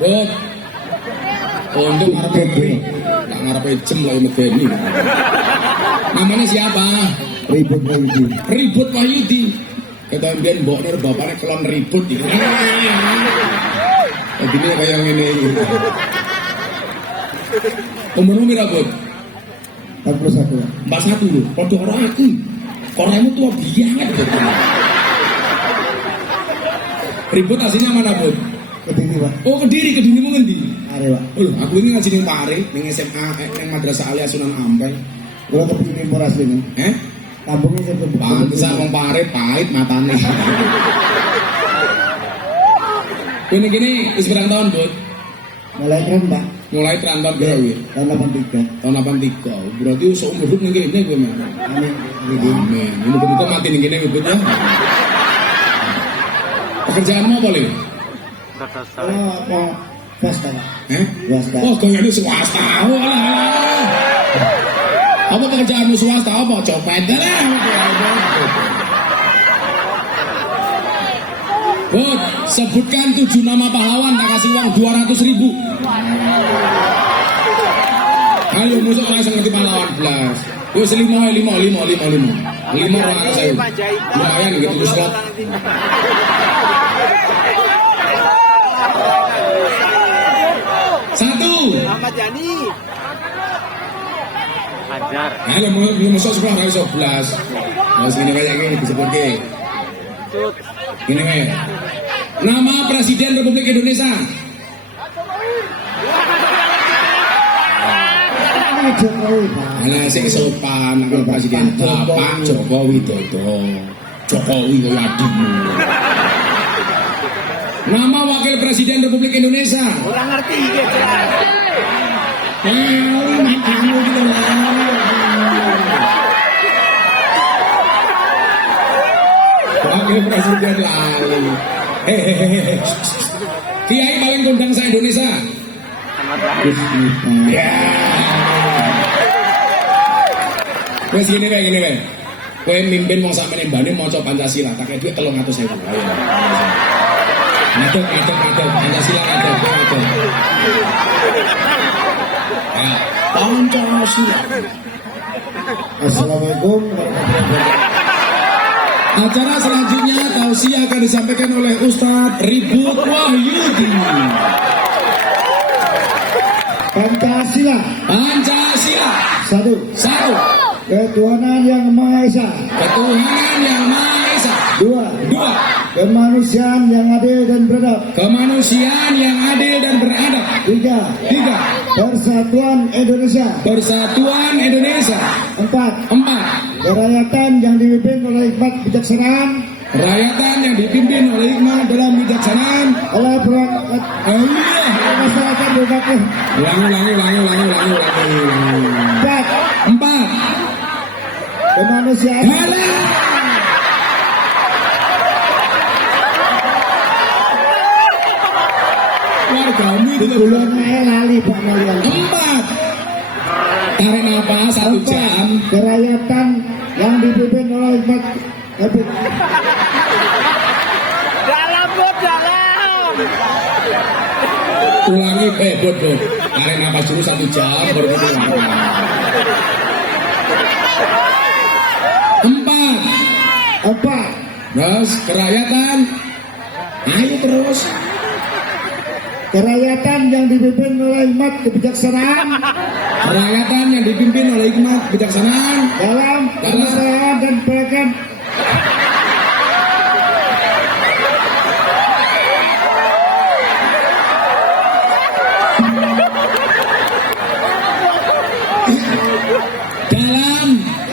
Bu. Untuk ngarepe tak ngarepe jem lagi medeni. Namanya siapa? Ribut Wahyudi. Kata mbiyen mbokne bapakne kelon ribut iki. Begini kayak ngene iki. Umurmu pira, Bu? 41. 41 lho, padha karo aku. Koremu tua banget. Ribut aslinya mana, Bu? Kediri, Pak. Oh, Kediri mu ngendi? Are, Pak. Oh, aku ini ngaji ning Pare, ning SMA, ning Madrasah Alia Sunan Ampel. Kula kepengin ora asline. Kampungnya saya pantesan wong Pare pahit matane. Gini wis berapa tahun, Bu? Mulai tren, Pak. Mulai tren tahun berapa? Tahun 83. Tahun 83. Berarti seumur hidup ning kene kowe, Mas. Amin. Amin. Muga-muga mati ning kene, Bu. Pekerjaanmu apa, Le? Swasta. Swasta. Oh, gayane swasta. Apa pekerjaanmu swasta? Apa? Copet lah. Bud, sebutkan 7 nama pahlawan, tak kasih uang 200.000. Ayo, musuh langsung ngerti pahlawan belas. Wes 5 orang saya. Lumayan gitu slot. Satu. Ahmad Yani. Hajar. Halo, belum masuk 11. Mau sini kayak gini disebut ke. Ini kayak. Nama Presiden Republik Indonesia. Nah, sing sopan nama Presiden Bapak Joko Widodo. Jokowi kaya adikmu. Nama Wakil Presiden Republik Indonesia. Orang ngerti gitu. Kamu gitu lah. Wakil Presiden lalu. Kiai paling kondang se Indonesia. Ya. Wes gini wae. Kowe mimpin wong sak menembane maca Pancasila, tak kei dhuwit 300.000. Ayo. Ngadeg Pancasila ngadeg. Ya, Pancasila. Assalamualaikum warahmatullahi wabarakatuh. Acara selanjutnya tausiah akan disampaikan oleh Ustadz Ribut Wahyudi. Pancasila. Satu. Ketuhanan yang Maha Esa. Dua. Kemanusiaan yang adil dan beradab. Tiga. Persatuan Indonesia. Empat. Kerakyatan yang dipimpin oleh hikmat dalam bijaksanaan. Oleh perangkat masyarakat berbagai. Ulangi. Empat. Kemanusiaan. poligami itu loh. Belum lali Pak Malian. 4. Tarik nafas 1 jam. Kerakyatan yang dipimpin oleh Hikmat Habib. Dalam bot dalam. Ulangi bot. Tarik nafas dulu 1 jam baru kita ulangi. 4. Apa? Terus kerakyatan. Ayo terus. Kerakyatan yang dipimpin oleh Hikmat kebijaksanaan Kerakyatan yang dipimpin oleh hikmat kebijaksanaan dalam permasalahan dan perbaikan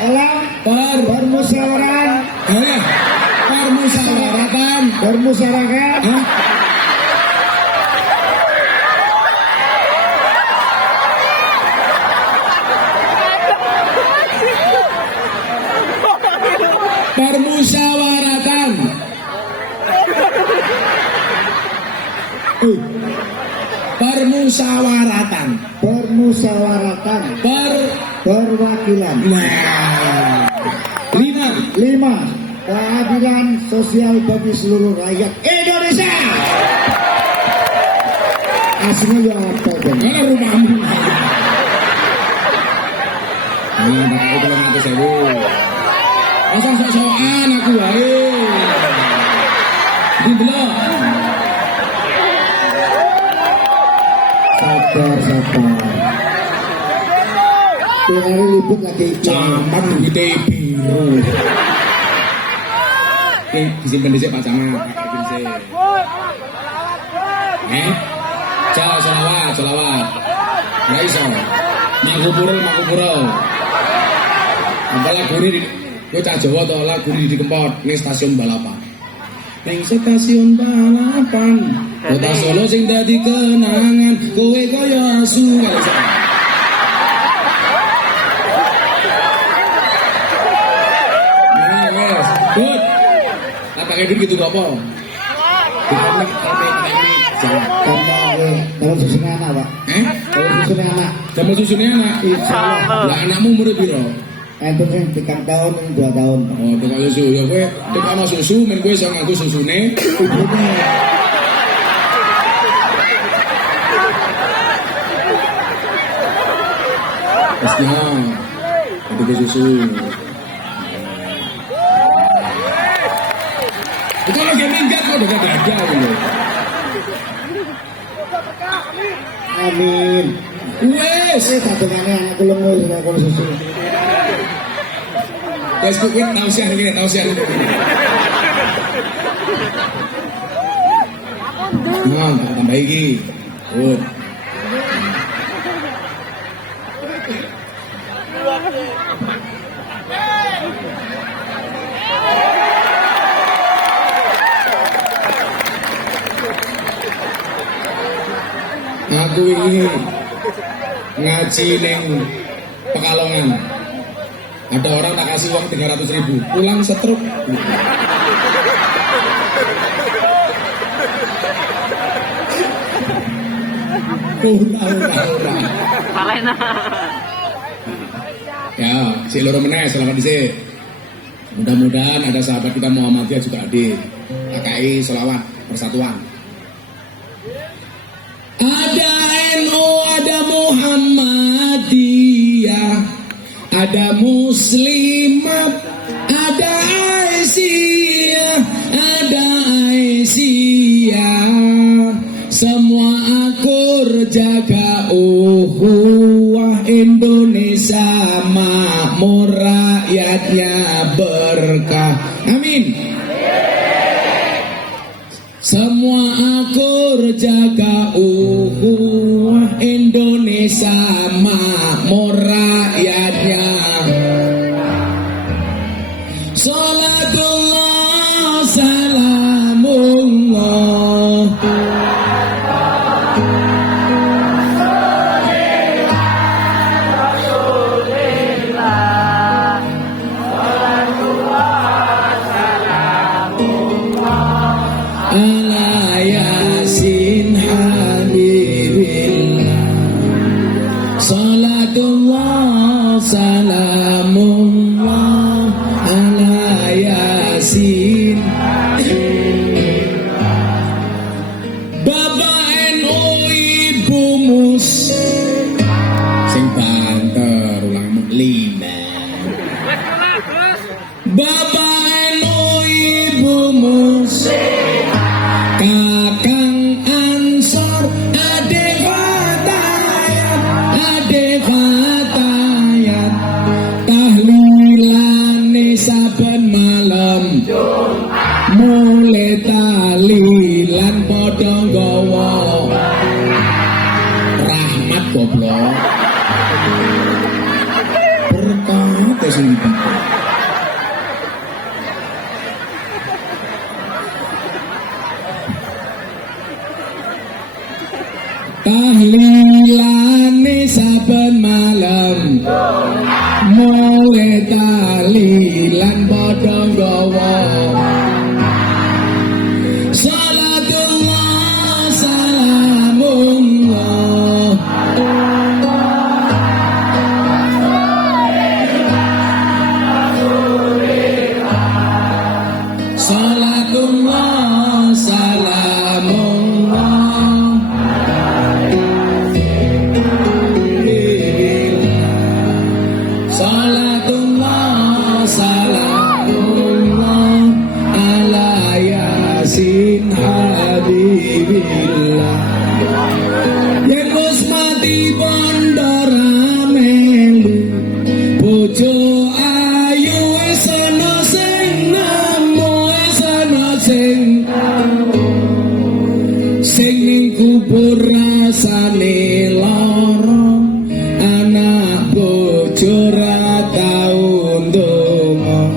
dalam permusyawaratan Hah? Permusyawaratan permusyawaratan perwakilan. Nah 5 keadilan sosial bagi seluruh rakyat Indonesia. Aslinya ya apa dong? mana rumahmu nah bakal itu 500.000 masa sok-sokan aku wae ini belum Sabar. Tiap hari libur lagi camat duitnya biru disimpan di sini Pak Camat Selawat nggak iso makupurel apalah guri gue cak Jawa atau lah guri di Kempot ini stasiun balapan neng stasiun balapan kota Solo sing dadi kenangan kowe koyo asu nggak iso nah wes good tak pakai duit gitu gak apa kalau susunya anak Pak. Kalau susunya anak Kamu susunya anak? insya Allah Lah anakmu umur piro? itu kan 3 tahun 2 tahun Oh, tukang susu. Ya kowe tukang susu men kowe iso nganggo susune. ibunya Pastinya. Tukang susu. Itu lagi minggat kok udah gagal gitu. amin Wes, satuannya anak kulungu sudah kalau susu wes kowe tausiah iki. Nah, tambah iki. Oh. Aku ini ngaji neng Pekalongan. Ada orang tak kasih uang 300.000, pulang setruk. Ora. Palena. Ya, si loro meneh selamat dhisik. Mudah-mudahan ada sahabat kita Muhammadiyah juga hadir. KKI selawat persatuan. Ada NU, ada Muhammadiyah, ada Muslimat, ada Aisyah, ada Aisyah. Semua akur jaga uhuwah Indonesia makmur rakyatnya berkah. Amin. Semua akur jaga uhuwah Indonesia makmur rakyatnya. Salatullah salamullah ala yasin habib saben malam mulai talilan padha nggawa rahmat goblok berkah sing tahlilane saben malam mulai talilan padha nggawa salatullah salamullah salatullah salamullah salatullah salamullah ala yasin habibillah yen wis mati bandara melu bojo ayu wis ana sing nemu wis ana sing ning kubur rasane lara anak bojo ra tau ndonga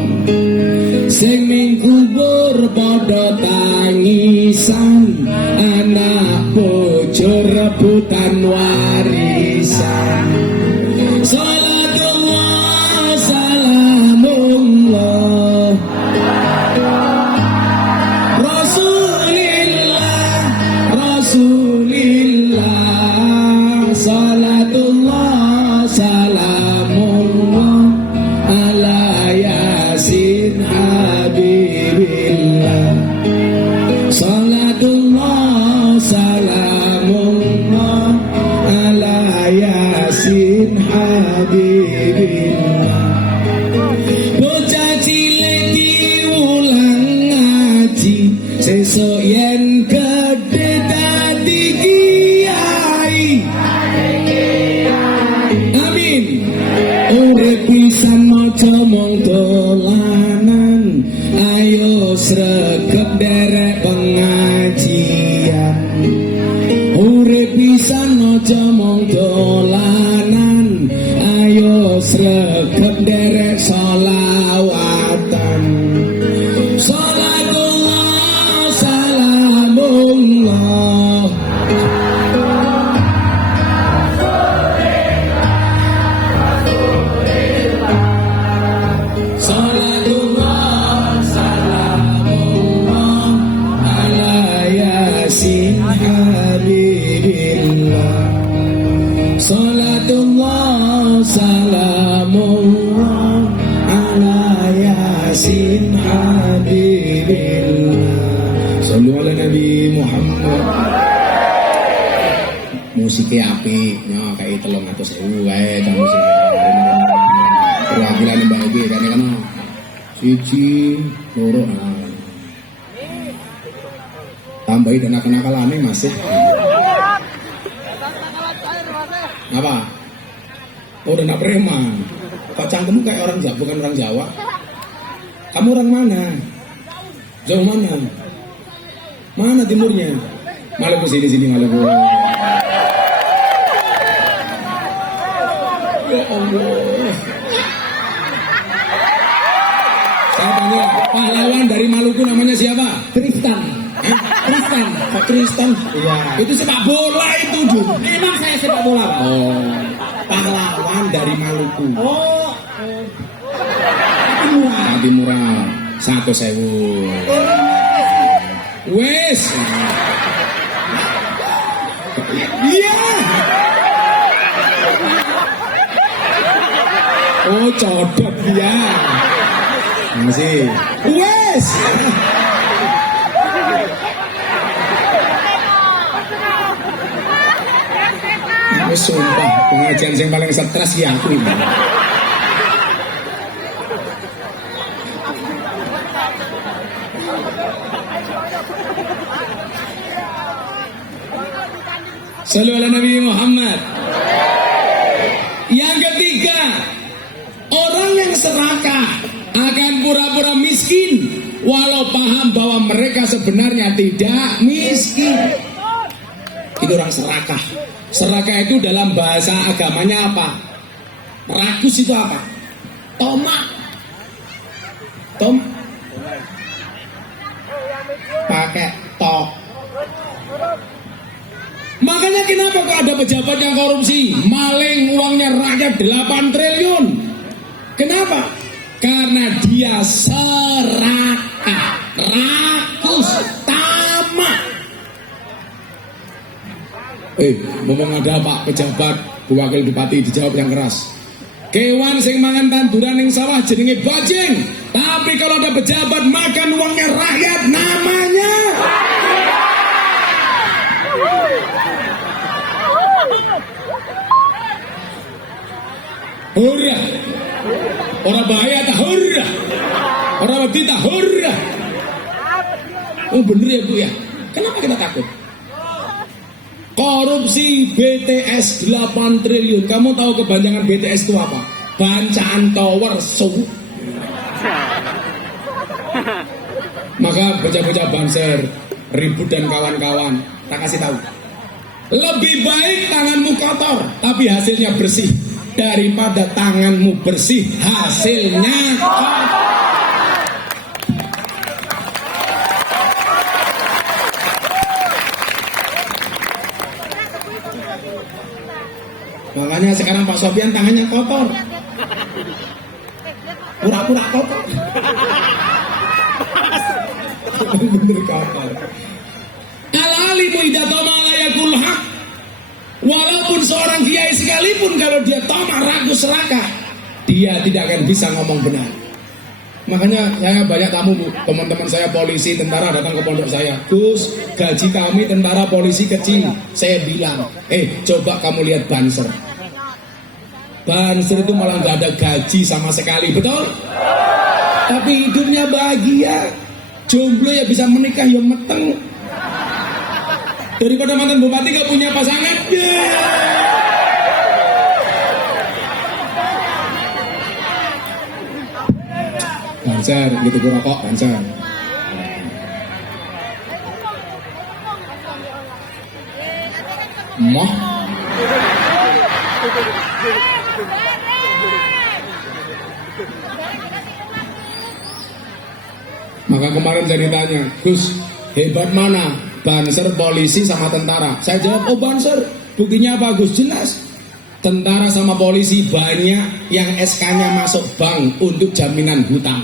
sing ning kubur padha tangisan anak bojo rebutan warisan salatullah salamullah rasulillah rasulillah salatullah salamullah ala yasin habibillah salatullah salamullah ala yasin habibillah bocah cilik diulang ngaji sesuk yen gedhe dadi kiai amin urip pisan maca mung dolanan ayo sregep derek pengajian urip pisan maca mung dolanan ayo sregep derek sholawatan salatullah salamullah salatullah salamullah ala yasin habibillah salatullah salamullah ala yasin habibillah sallu ala nabi Muhammad musiknya apik nah kayak 300.000 wae kamu sing perwakilan Mbak Egi kan siji loro tambahi dana kenakalannya masih apa? Oh dana preman kok cangkemmu kayak orang Jawa bukan orang Jawa kamu orang mana? Jauh mana? Mana timurnya? Maluku sini Maluku ya Allah saya tanya pahlawan dari Maluku namanya siapa? Tristan Tristan Pak Tristan iya itu sepak bola itu Jun memang saya sepak bola oh pahlawan dari Maluku oh Adi Murah 1.000 wes iya oh codot ya masih wes sumpah pengajian yang paling stres ya aku ini Sallu ala Nabi Muhammad. Yang ketiga, orang yang serakah akan pura-pura pura-pura miskin, walau paham bahwa mereka sebenarnya tidak miskin. Itu orang serakah. Serakah itu dalam bahasa agamanya apa? Rakus itu apa? Tomak. Pakai tok. Makanya kenapa kok ada pejabat yang korupsi, maling uangnya rakyat 8 triliun? Kenapa? Karena dia serakah, rakus, tamak. Ngomong ada Pak pejabat, wakil bupati dijawab yang keras. Kewan sing mangan tanduran ning sawah jenenge bajing. Tapi kalau ada pejabat makan uangnya rakyat namanya hurra. Orang bahaya tak hurra. Orang mati tak hurra. Oh bener ya Bu ya. Kenapa kita takut? Korupsi BTS 8 triliun. Kamu tahu kepanjangan BTS itu apa? Bancaan Tower Show. Maka bocah-bocah Banser, Ribut dan kawan-kawan, tak kasih tahu. Lebih baik tanganmu kotor tapi hasilnya bersih daripada tanganmu bersih hasilnya kotor. Makanya sekarang Pak Sofyan tangannya kotor, pura-pura kotor. Bener kotor. Al-alimu idza tama la yakul haq. Walaupun seorang kiai sekalipun kalau dia tamak, rakus, serakah, dia tidak akan bisa ngomong benar. Makanya saya banyak tamu Bu, teman-teman saya polisi, tentara datang ke pondok saya. Gus, gaji kami tentara polisi kecil. Saya bilang, coba kamu lihat Banser. Banser itu malah nggak ada gaji sama sekali, betul? Tapi hidupnya bahagia. Jomblo ya bisa menikah ya meteng. Daripada mantan bupati gak punya pasangan. Banser, gitu gue rokok, Banser. Moh. Maka kemarin saya ditanya, Gus, hebat mana Banser, polisi sama tentara? Saya jawab, oh Banser, buktinya apa Gus? Jelas. Tentara sama polisi banyak yang SK-nya masuk bank untuk jaminan hutang.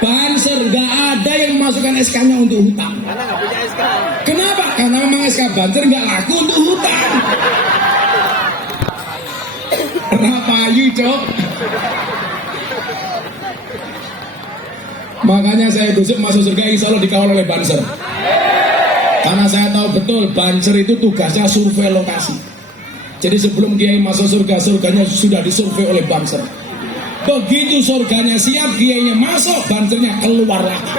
Banser gak ada yang memasukkan SK-nya untuk hutang. Karena nggak punya SK. Kenapa? Karena memang SK Banser gak laku untuk hutang. Kenapa ayu cok? Makanya saya besok masuk surga insya Allah dikawal oleh Banser. Karena saya tahu betul Banser itu tugasnya survei lokasi. Jadi sebelum Kiai masuk surga, surganya sudah disurvei oleh Banser. Begitu surganya siap, Kiainya masuk, Bansernya keluar lagi.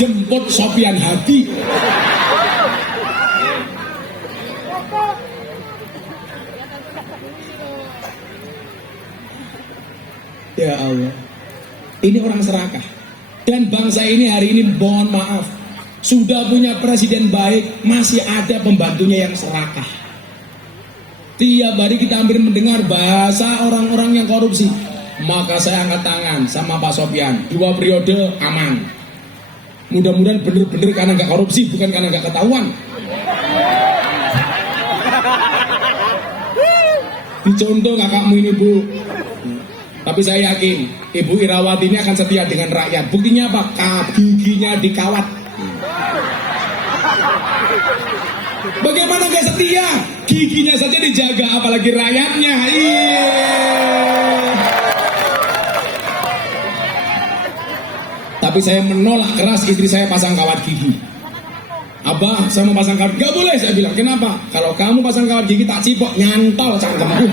Jemput Sofyan Hadi. Ya Allah. Ini orang serakah. Dan bangsa ini hari ini mohon maaf, sudah punya presiden baik, masih ada pembantunya yang serakah. Tiap hari kita hampir mendengar bahasa orang-orang yang korupsi. Maka saya angkat tangan sama Pak Sofyan, 2 periode aman. Mudah-mudahan bener-bener karena nggak korupsi, bukan karena nggak ketahuan. Dicontoh kakakmu ini Bu. Tapi saya yakin Ibu Irawati ini akan setia dengan rakyat. Buktinya apa? Giginya dikawat. Bagaimana gak setia? Giginya saja dijaga, apalagi rakyatnya. Tapi saya menolak keras istri saya pasang kawat gigi. Abah, saya mau pasang kawat. Gak boleh, saya bilang. Kenapa? Kalau kamu pasang kawat gigi tak cipok, nyantol cangkemmu.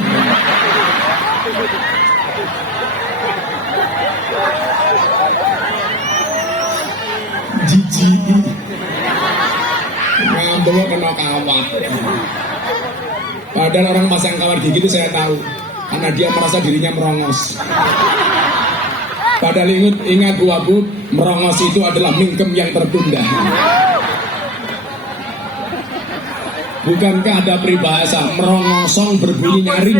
Jijik. Ngambelnya kena kawat. Padahal orang pasang kawat gigi itu saya tahu, karena dia merasa dirinya merongos. Padahal ingat Bu Abu, merongos itu adalah mingkem yang tertunda. Bukankah ada peribahasa merongosong berbunyi nyaring?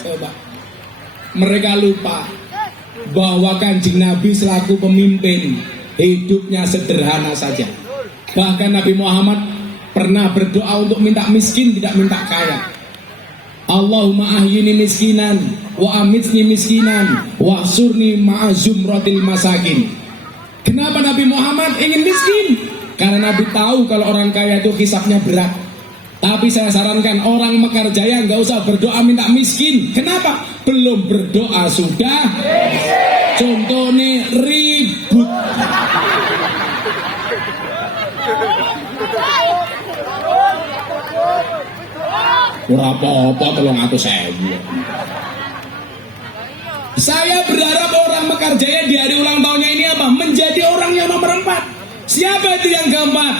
Coba. Mereka lupa bahwa Kanjeng Nabi selaku pemimpin hidupnya sederhana saja. Bahkan Nabi Muhammad pernah berdoa untuk minta miskin, tidak minta kaya. Allahumma ahyini miskinan wa amitni miskinan wa surni ma'azumratil masakin. Kenapa Nabi Muhammad ingin miskin? Karena Nabi tahu kalau orang kaya itu hisabnya berat. Tapi saya sarankan orang Mekarjaya nggak usah berdoa minta miskin. Kenapa? Belum berdoa sudah contohnya ribut. Ora apa-apa 300.000. Saya berharap orang Mekarjaya di hari ulang tahunnya ini apa? Menjadi orang yang nomor 4. Siapa itu yang keempat?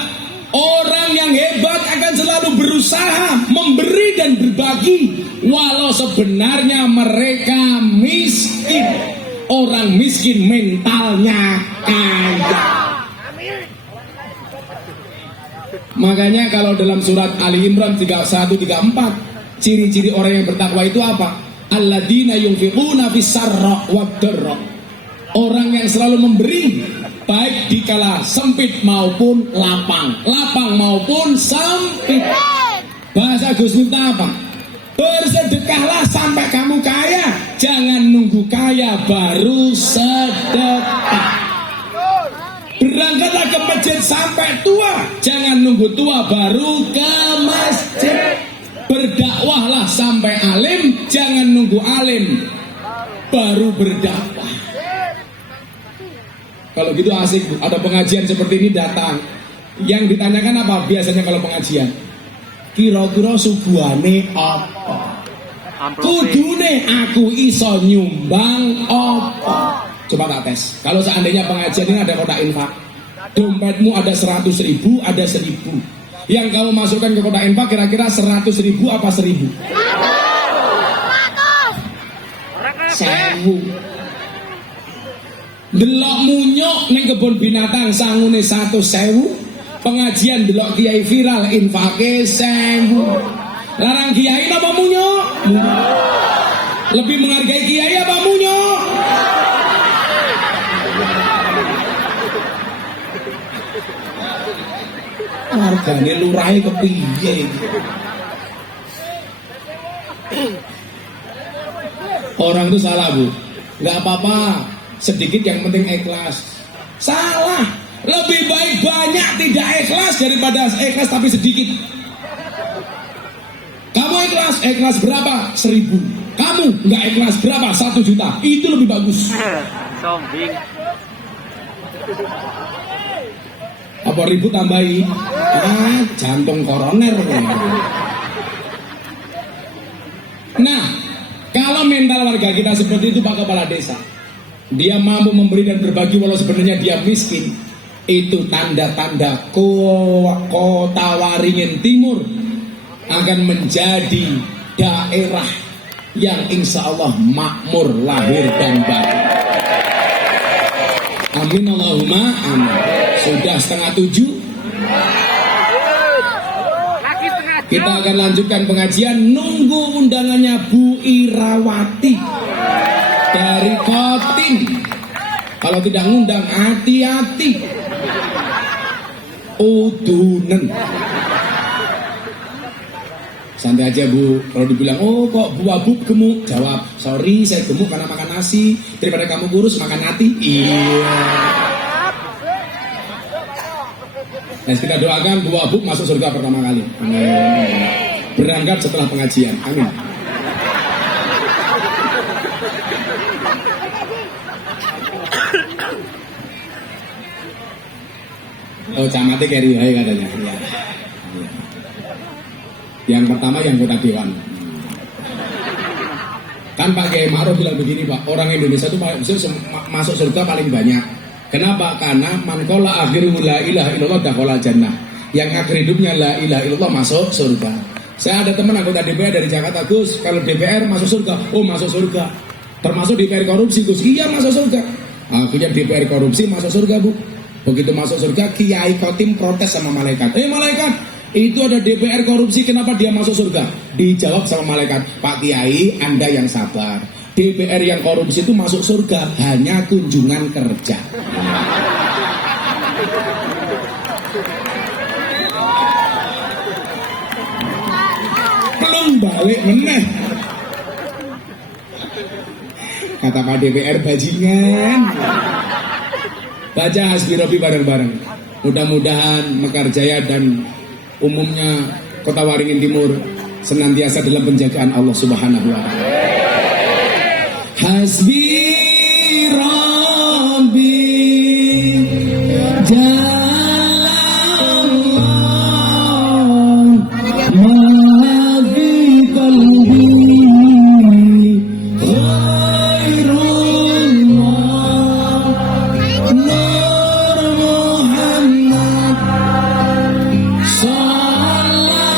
Orang yang hebat akan selalu berusaha memberi dan berbagi walau sebenarnya mereka miskin. Orang miskin mentalnya kaya. Makanya kalau dalam surat Ali Imran 31-34, ciri-ciri orang yang bertakwa itu apa? Alladzina yunfiquna fis-sarra wad-dharra. Orang yang selalu memberi baik dikala sempit maupun lapang, lapang maupun sempit. Bahasa Gus Miftah apa? Bersedekahlah sampai kamu kaya, jangan nunggu kaya baru sedekah. Berangkatlah ke masjid sampai tua, jangan nunggu tua baru ke masjid. Berdakwahlah sampai alim, jangan nunggu alim baru berdakwah. Kalau gitu asik, ada pengajian seperti ini datang. Yang ditanyakan apa biasanya kalau pengajian? Kira-kira suguhane apa? Kudune aku iso nyumbang apa? Coba tak tes. Kalau seandainya pengajian ini ada kotak infak, dompetmu ada 100.000, ada 1.000. Yang kamu masukkan ke kotak infak kira-kira 100.000 apa 1.000? 1.000. Delok munyok ning kebun binatang sangune 100.000, pengajian delok kiai viral infake 1.000. Larang kiai apa munyok? Lebih menghargai kiai apa munyok? Hargane lurahe kepiye? Orang itu salah Bu, nggak apa-apa. Sedikit yang penting ikhlas. Salah. Lebih baik banyak tidak ikhlas daripada ikhlas tapi sedikit. Kamu ikhlas berapa? 1.000. Kamu nggak ikhlas berapa? 1 juta. Itu lebih bagus. Sombing. Apa ribu tambahi? Jantung koroner. Nah, kalau mental warga kita seperti itu Pak Kepala Desa, dia mampu memberi dan berbagi walau sebenarnya dia miskin. Itu tanda-tanda Kota Waringin Timur akan menjadi daerah yang insya Allah makmur lahir dan batin. Amin Allahumma amin. Sudah 6:30. Kita akan lanjutkan pengajian. Nunggu undangannya Bu Irawati dari Kotim. Kalau tidak ngundang hati-hati. Udunen. Santai aja Bu. Kalau dibilang oh kok Bu Abu gemuk, jawab sorry saya gemuk karena makan nasi. Daripada kamu kurus makan hati. Iya. Nah, kita doakan Bu Abu masuk surga pertama kali. Amin. Berangkat setelah pengajian. Amin. Oh, camate keri hai katanya. Ya. Yang pertama yang kota Dewan. Kan Pak Kiai Ma'ruf bilang begini Pak, orang Indonesia itu masuk surga paling banyak. Kenapa? Karena man qala akhiru la ilaha illallah dakhala jannah. yang akhir hidupnya la ilaha illallah masuk surga. Saya ada teman anggota DPR dari Jakarta, Gus, kalau DPR masuk surga, oh masuk surga. Termasuk DPR korupsi, Gus, iya masuk surga. Akhirnya DPR korupsi masuk surga, Bu. Begitu masuk surga, Kiai Khotim protes sama malaikat. Malaikat, itu ada DPR korupsi, kenapa dia masuk surga? Dijawab sama malaikat, Pak Kiai, Anda yang sabar. DPR yang korupsi itu masuk surga hanya kunjungan kerja. Belum balik meneh. Kata Pak DPR bajingan. Baca Hasbi Robi bareng-bareng. Mudah-mudahan Mekarjaya dan umumnya Kota Waringin Timur senantiasa dalam penjagaan Allah Subhanahu wa taala. Hasbi Rabbi Jalallah ma fi qalbi khairullah Nur Muhammad sallallahu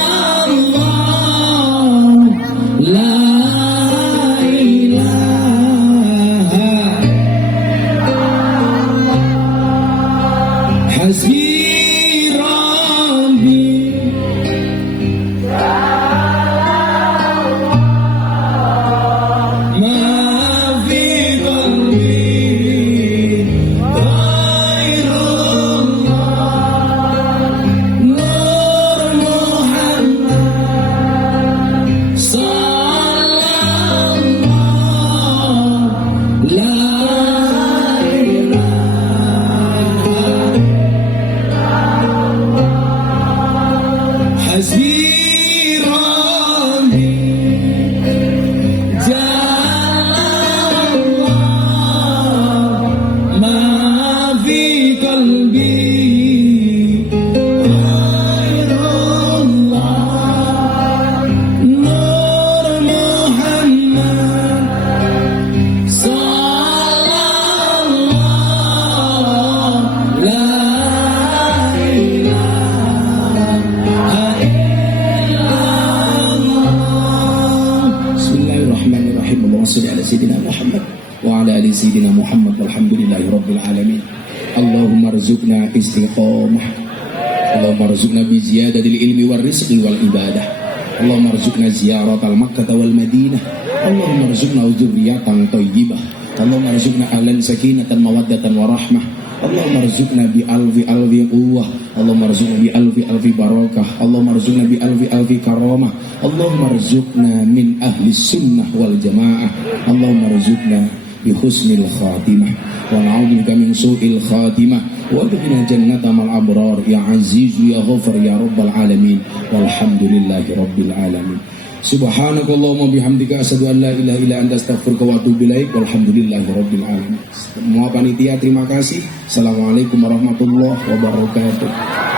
la Hasbi Rabbi ma fi qalbi khairullah Nur Muhammad sallallahu la Hasbi Rabbi Jalallah ma fi qalbi khairullah Nur Muhammad sallallahu la Bismillahirrahmanirrahim. Allahumma shalli ala sayyidina Muhammad wa ala ali sayyidina Muhammad walhamdulillahi rabbil alamin. Allahumma rzuqna istiqamah. Allahumma rzuqna bi ziyadatil ilmi war rizqi wal ibadah. Allahumma rzuqna ziyaratal Makkah wal Madinah. Allahumma rzuqna dzurriyyatan thayyibah. Allahumma rzuqna ahlan sakinatan mawaddatan wa rahmah. Allahumma rzuqna bi alfi quwwah. Allahumma rzuqna bi alfi barakah. Allahumma rzuqna bi alfi karamah. Allahumma rzuqna min ahli sunnah wal jamaah. Allahumma rzuqna bi husnil khatimah wa na'udzubika min su'il khatimah wa bina jannata mal abrar ya aziz ya ghafar ya rabbal alamin walhamdulillahi rabbil alamin. Subhanakallahumma bihamdika asyhadu an la ilaha illa anta astaghfiruka wa atubu ilaik walhamdulillahi rabbil alamin. Semua panitia terima kasih. Assalamualaikum warahmatullahi wabarakatuh.